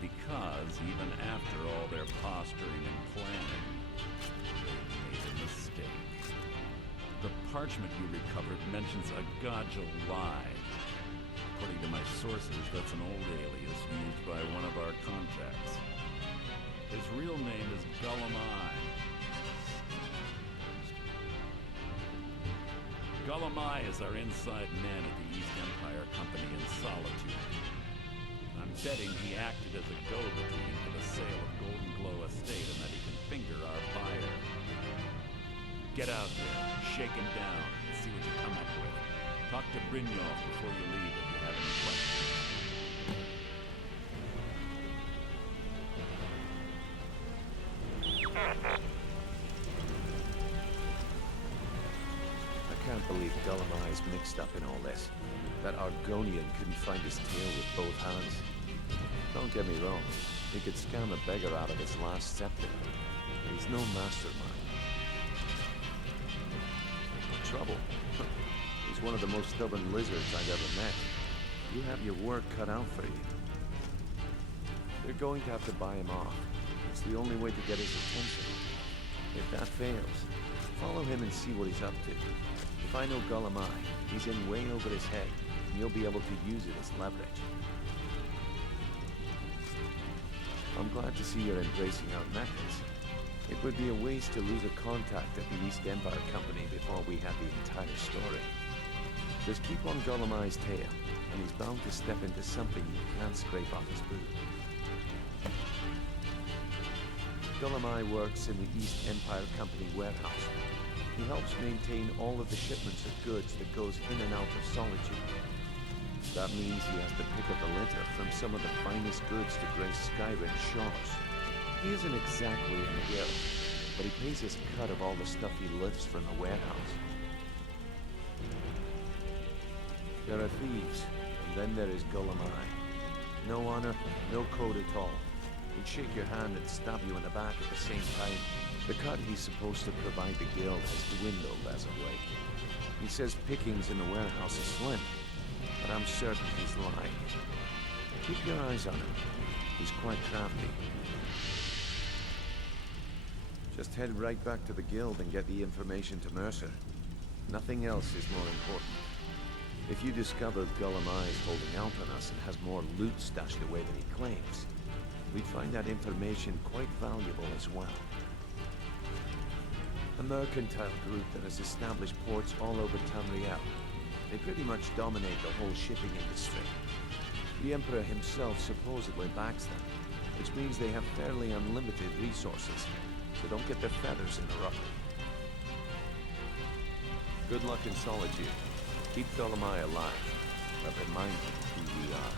Because even after all their posturing and planning, they made a mistake. The parchment you recovered mentions a Gaja lie. According to my sources, that's an old alias used by one of our contacts. His real name is Gullumai. Gullumai is our inside man at the East Empire Company in Solitude. I'm betting he acted as a go-between for the sale of Golden Glow Estate and that he can finger our buyer. Get out there, shake him down, and see what you come up with. Talk to Brynjolf before you leave if you have any questions. I can't believe Gullumai's mixed up in all this. That Argonian couldn't find his tail with both hands. Don't get me wrong, he could scam a beggar out of his last scepter, but he's no mastermind. Trouble. He's one of the most stubborn lizards I've ever met. You have your work cut out for you. You're going to have to buy him off. It's the only way to get his attention. If that fails, follow him and see what he's up to. If I know Gullumai, he's in way over his head, and you'll be able to use it as leverage. I'm glad to see you're embracing our methods. It would be a waste to lose a contact at the East Empire Company before we had the entire story. Just keep on Gullumai's tail, and he's bound to step into something you can't scrape off his boot. Gullumai works in the East Empire Company warehouse. He helps maintain all of the shipments of goods that goes in and out of Solitude. That means he has to pick up the litter from some of the finest goods to grace Skyrim shores. He isn't exactly in the guild, but he pays his cut of all the stuff he lifts from the warehouse. There are thieves, and then there is Gulamai. No honor, no code at all. He'd shake your hand and stab you in the back at the same time. The cut he's supposed to provide the guild has dwindled as of late. He says pickings in the warehouse are slim, but I'm certain he's lying. Keep your eyes on him. He's quite crafty. Just head right back to the guild and get the information to Mercer. Nothing else is more important. If you discover Gulamai is holding out on us and has more loot stashed away than he claims, we'd find that information quite valuable as well. A mercantile group that has established ports all over Tamerial. They pretty much dominate the whole shipping industry. The Emperor himself supposedly backs them, which means they have fairly unlimited resources, so don't get their feathers in a ruffle. Good luck in Solitude. Keep Gulamai alive, but remind him who we are.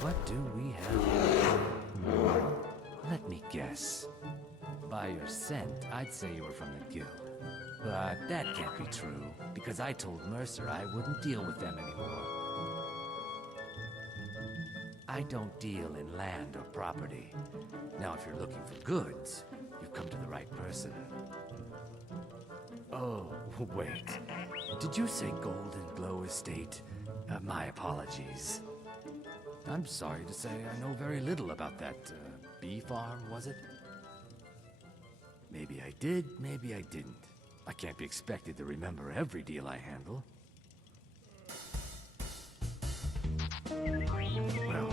What do we have here? Let me guess. By your scent, I'd say you were from the guild. But that can't be true, because I told Mercer I wouldn't deal with them anymore. I don't deal in land or property. Now, if you're looking for goods, you've come to the right person. Oh, wait. Did you say Golden Glow Estate? My apologies. I'm sorry to say I know very little about that, bee farm, was it? Maybe I did, maybe I didn't. I can't be expected to remember every deal I handle. Well,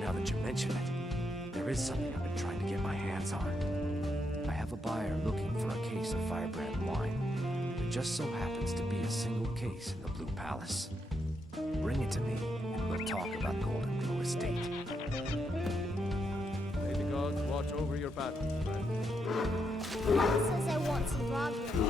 now that you mention it, there is something I've been trying to get my hands on. I have a buyer looking for a case of firebrand wine. It just so happens to be a single case in the Blue Palace. Bring it to me, and we'll talk about Golden Glow Estate. May the gods watch over your battles, friend. Mom says I want to rob you.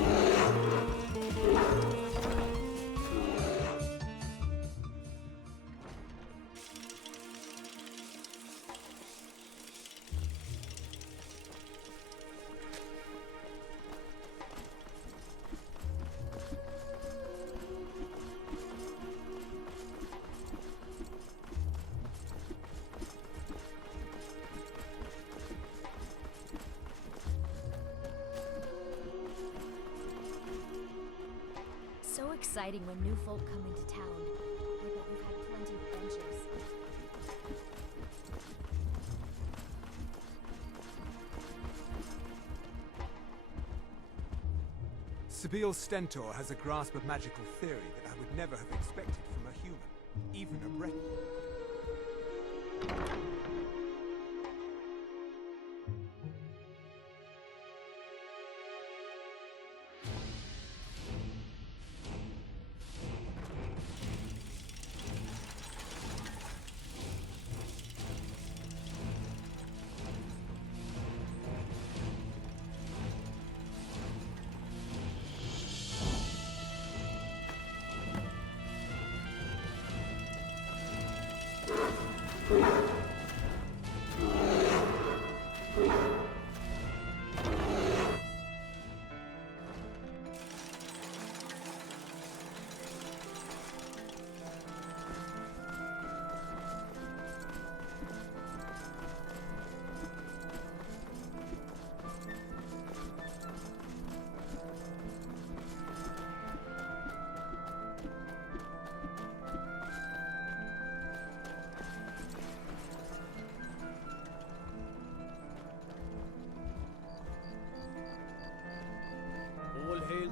So exciting when new folk come into town. I bet we've had plenty of adventures. Sibyl Stentor has a grasp of magical theory that I would never have expected from a human, even a Breton.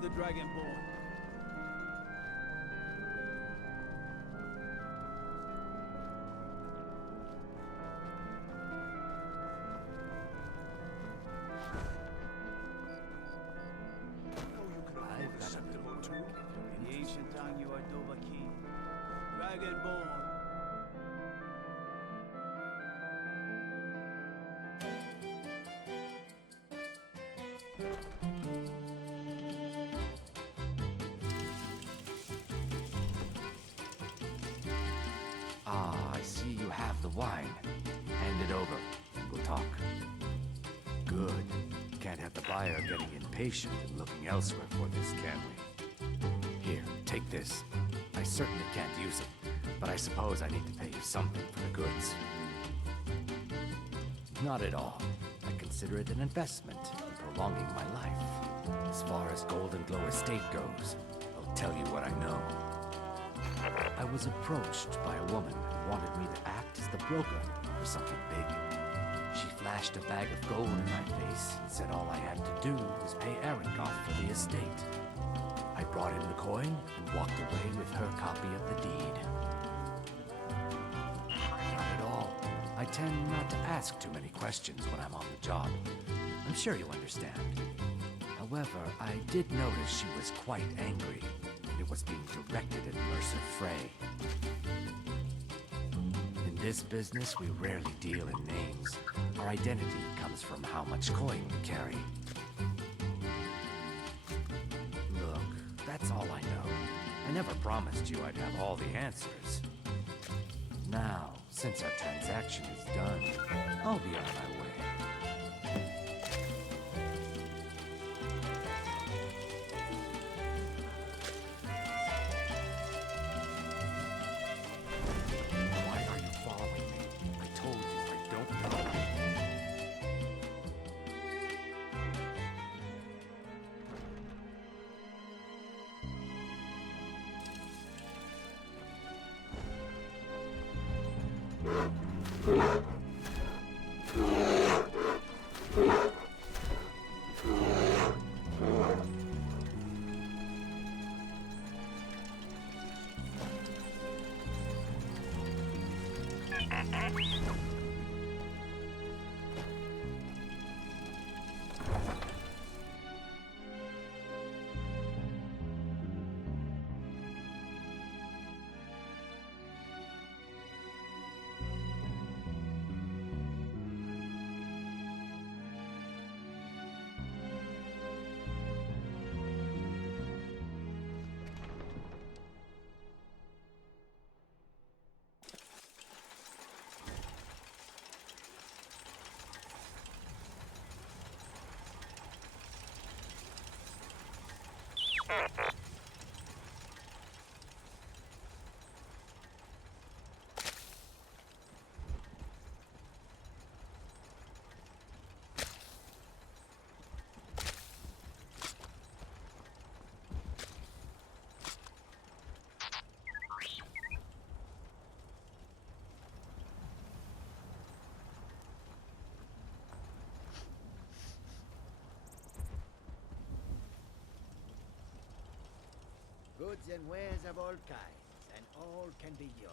the dragonborn. I've got a too. The ancient tongue you are Dovahkiin. Dragonborn. Ah, I see you have the wine. Hand it over. We'll talk. Good. Can't have the buyer getting impatient and looking elsewhere for this, can we? Here, take this. I certainly can't use it, but I suppose I need to pay you something for the goods. Not at all. I consider it an investment in prolonging my life. As far as Golden Glow Estate goes, I'll tell you what I know. I was approached by a woman who wanted me to act as the broker for something big. She flashed a bag of gold in my face and said all I had to do was pay Eric off for the estate. I brought in the coin and walked away with her copy of the deed. Not at all. I tend not to ask too many questions when I'm on the job. I'm sure you understand. However, I did notice she was quite angry. It was being directed at Mercer Frey. In this business, we rarely deal in names. Our identity comes from how much coin we carry. Look, that's all I know. I never promised you I'd have all the answers. Now, since our transaction is done, I'll be on my way. Why are you following me? I told you I don't know. Goods and wares of all kinds, and all can be yours.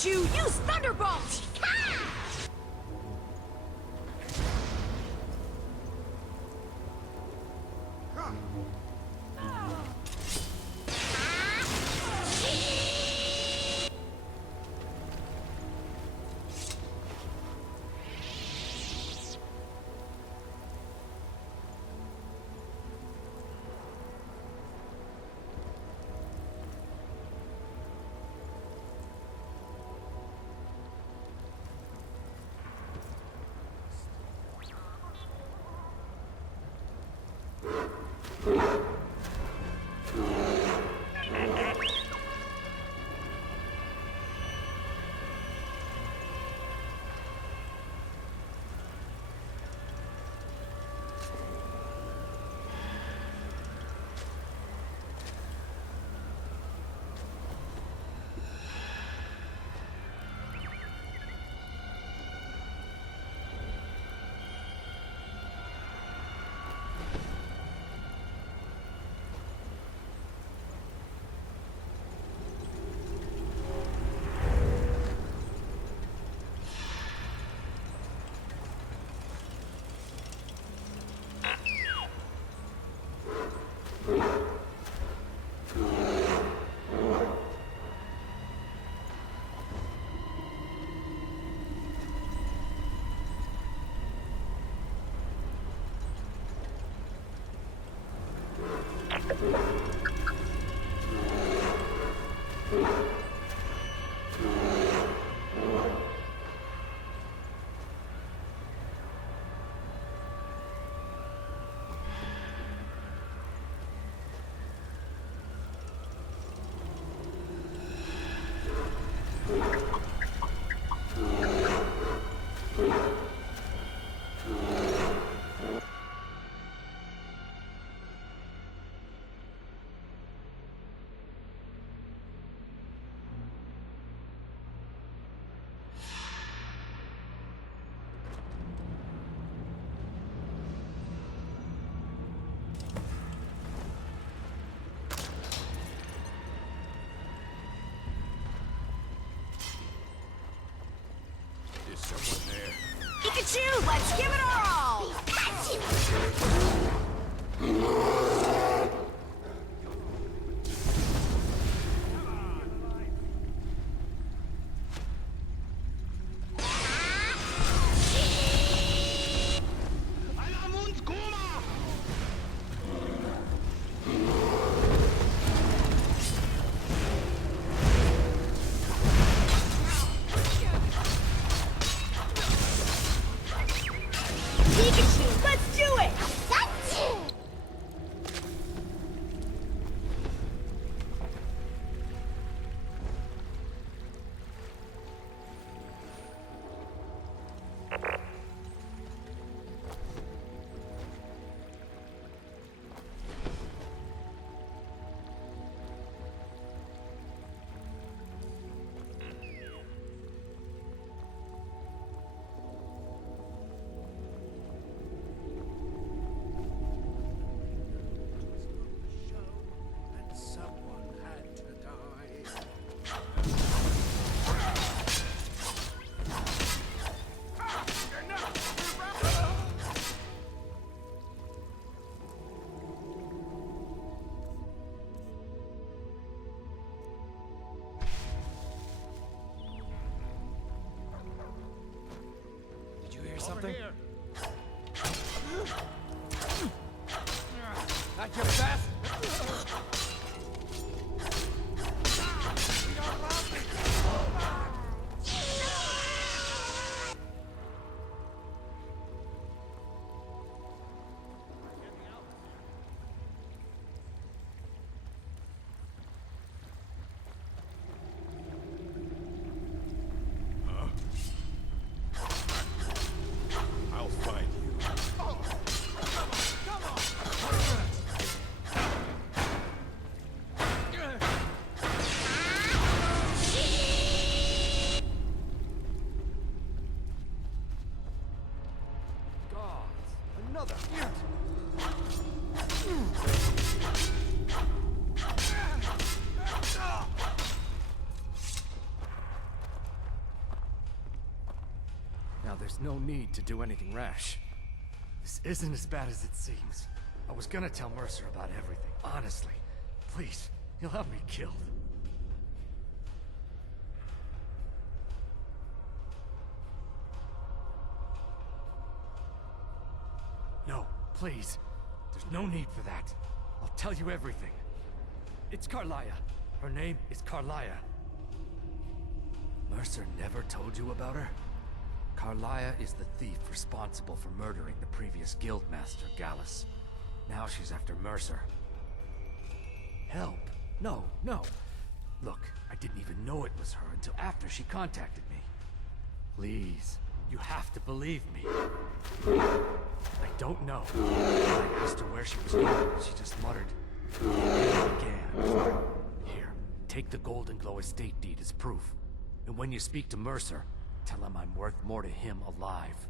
Pikachu, use Thunderbolt! Someone there. Pikachu, let's give it our all! Pikachu, let's do it! Something? Not your best! there's no need to do anything rash. This isn't as bad as it seems. I was gonna tell Mercer about everything, honestly. Please, he'll have me killed. No, please. There's no need for that. I'll tell you everything. It's Carlia. Her name is Carlia. Mercer never told you about her? Carlia is the thief responsible for murdering the previous guildmaster, Gallus. Now she's after Mercer. Help? No, no. Look, I didn't even know it was her until after she contacted me. Please, you have to believe me. I don't know. When I asked her where she was going, she just muttered, "Began." Here, take the Golden Glow estate deed as proof. And when you speak to Mercer, tell him I'm worth more to him alive.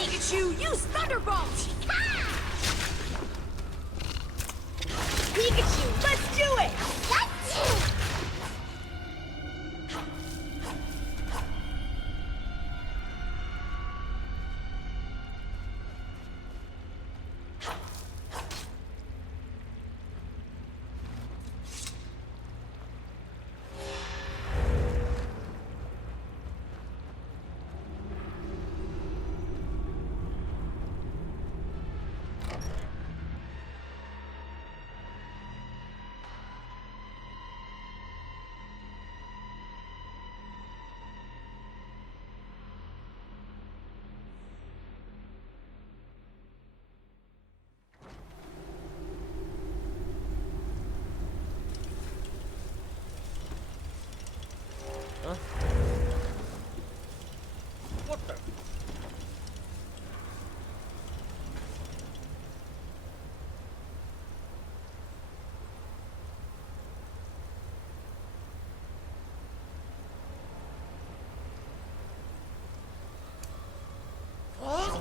Pikachu, use Thunderbolt! Pikachu, let's do it! Let's do it! Huh? What the? Oh!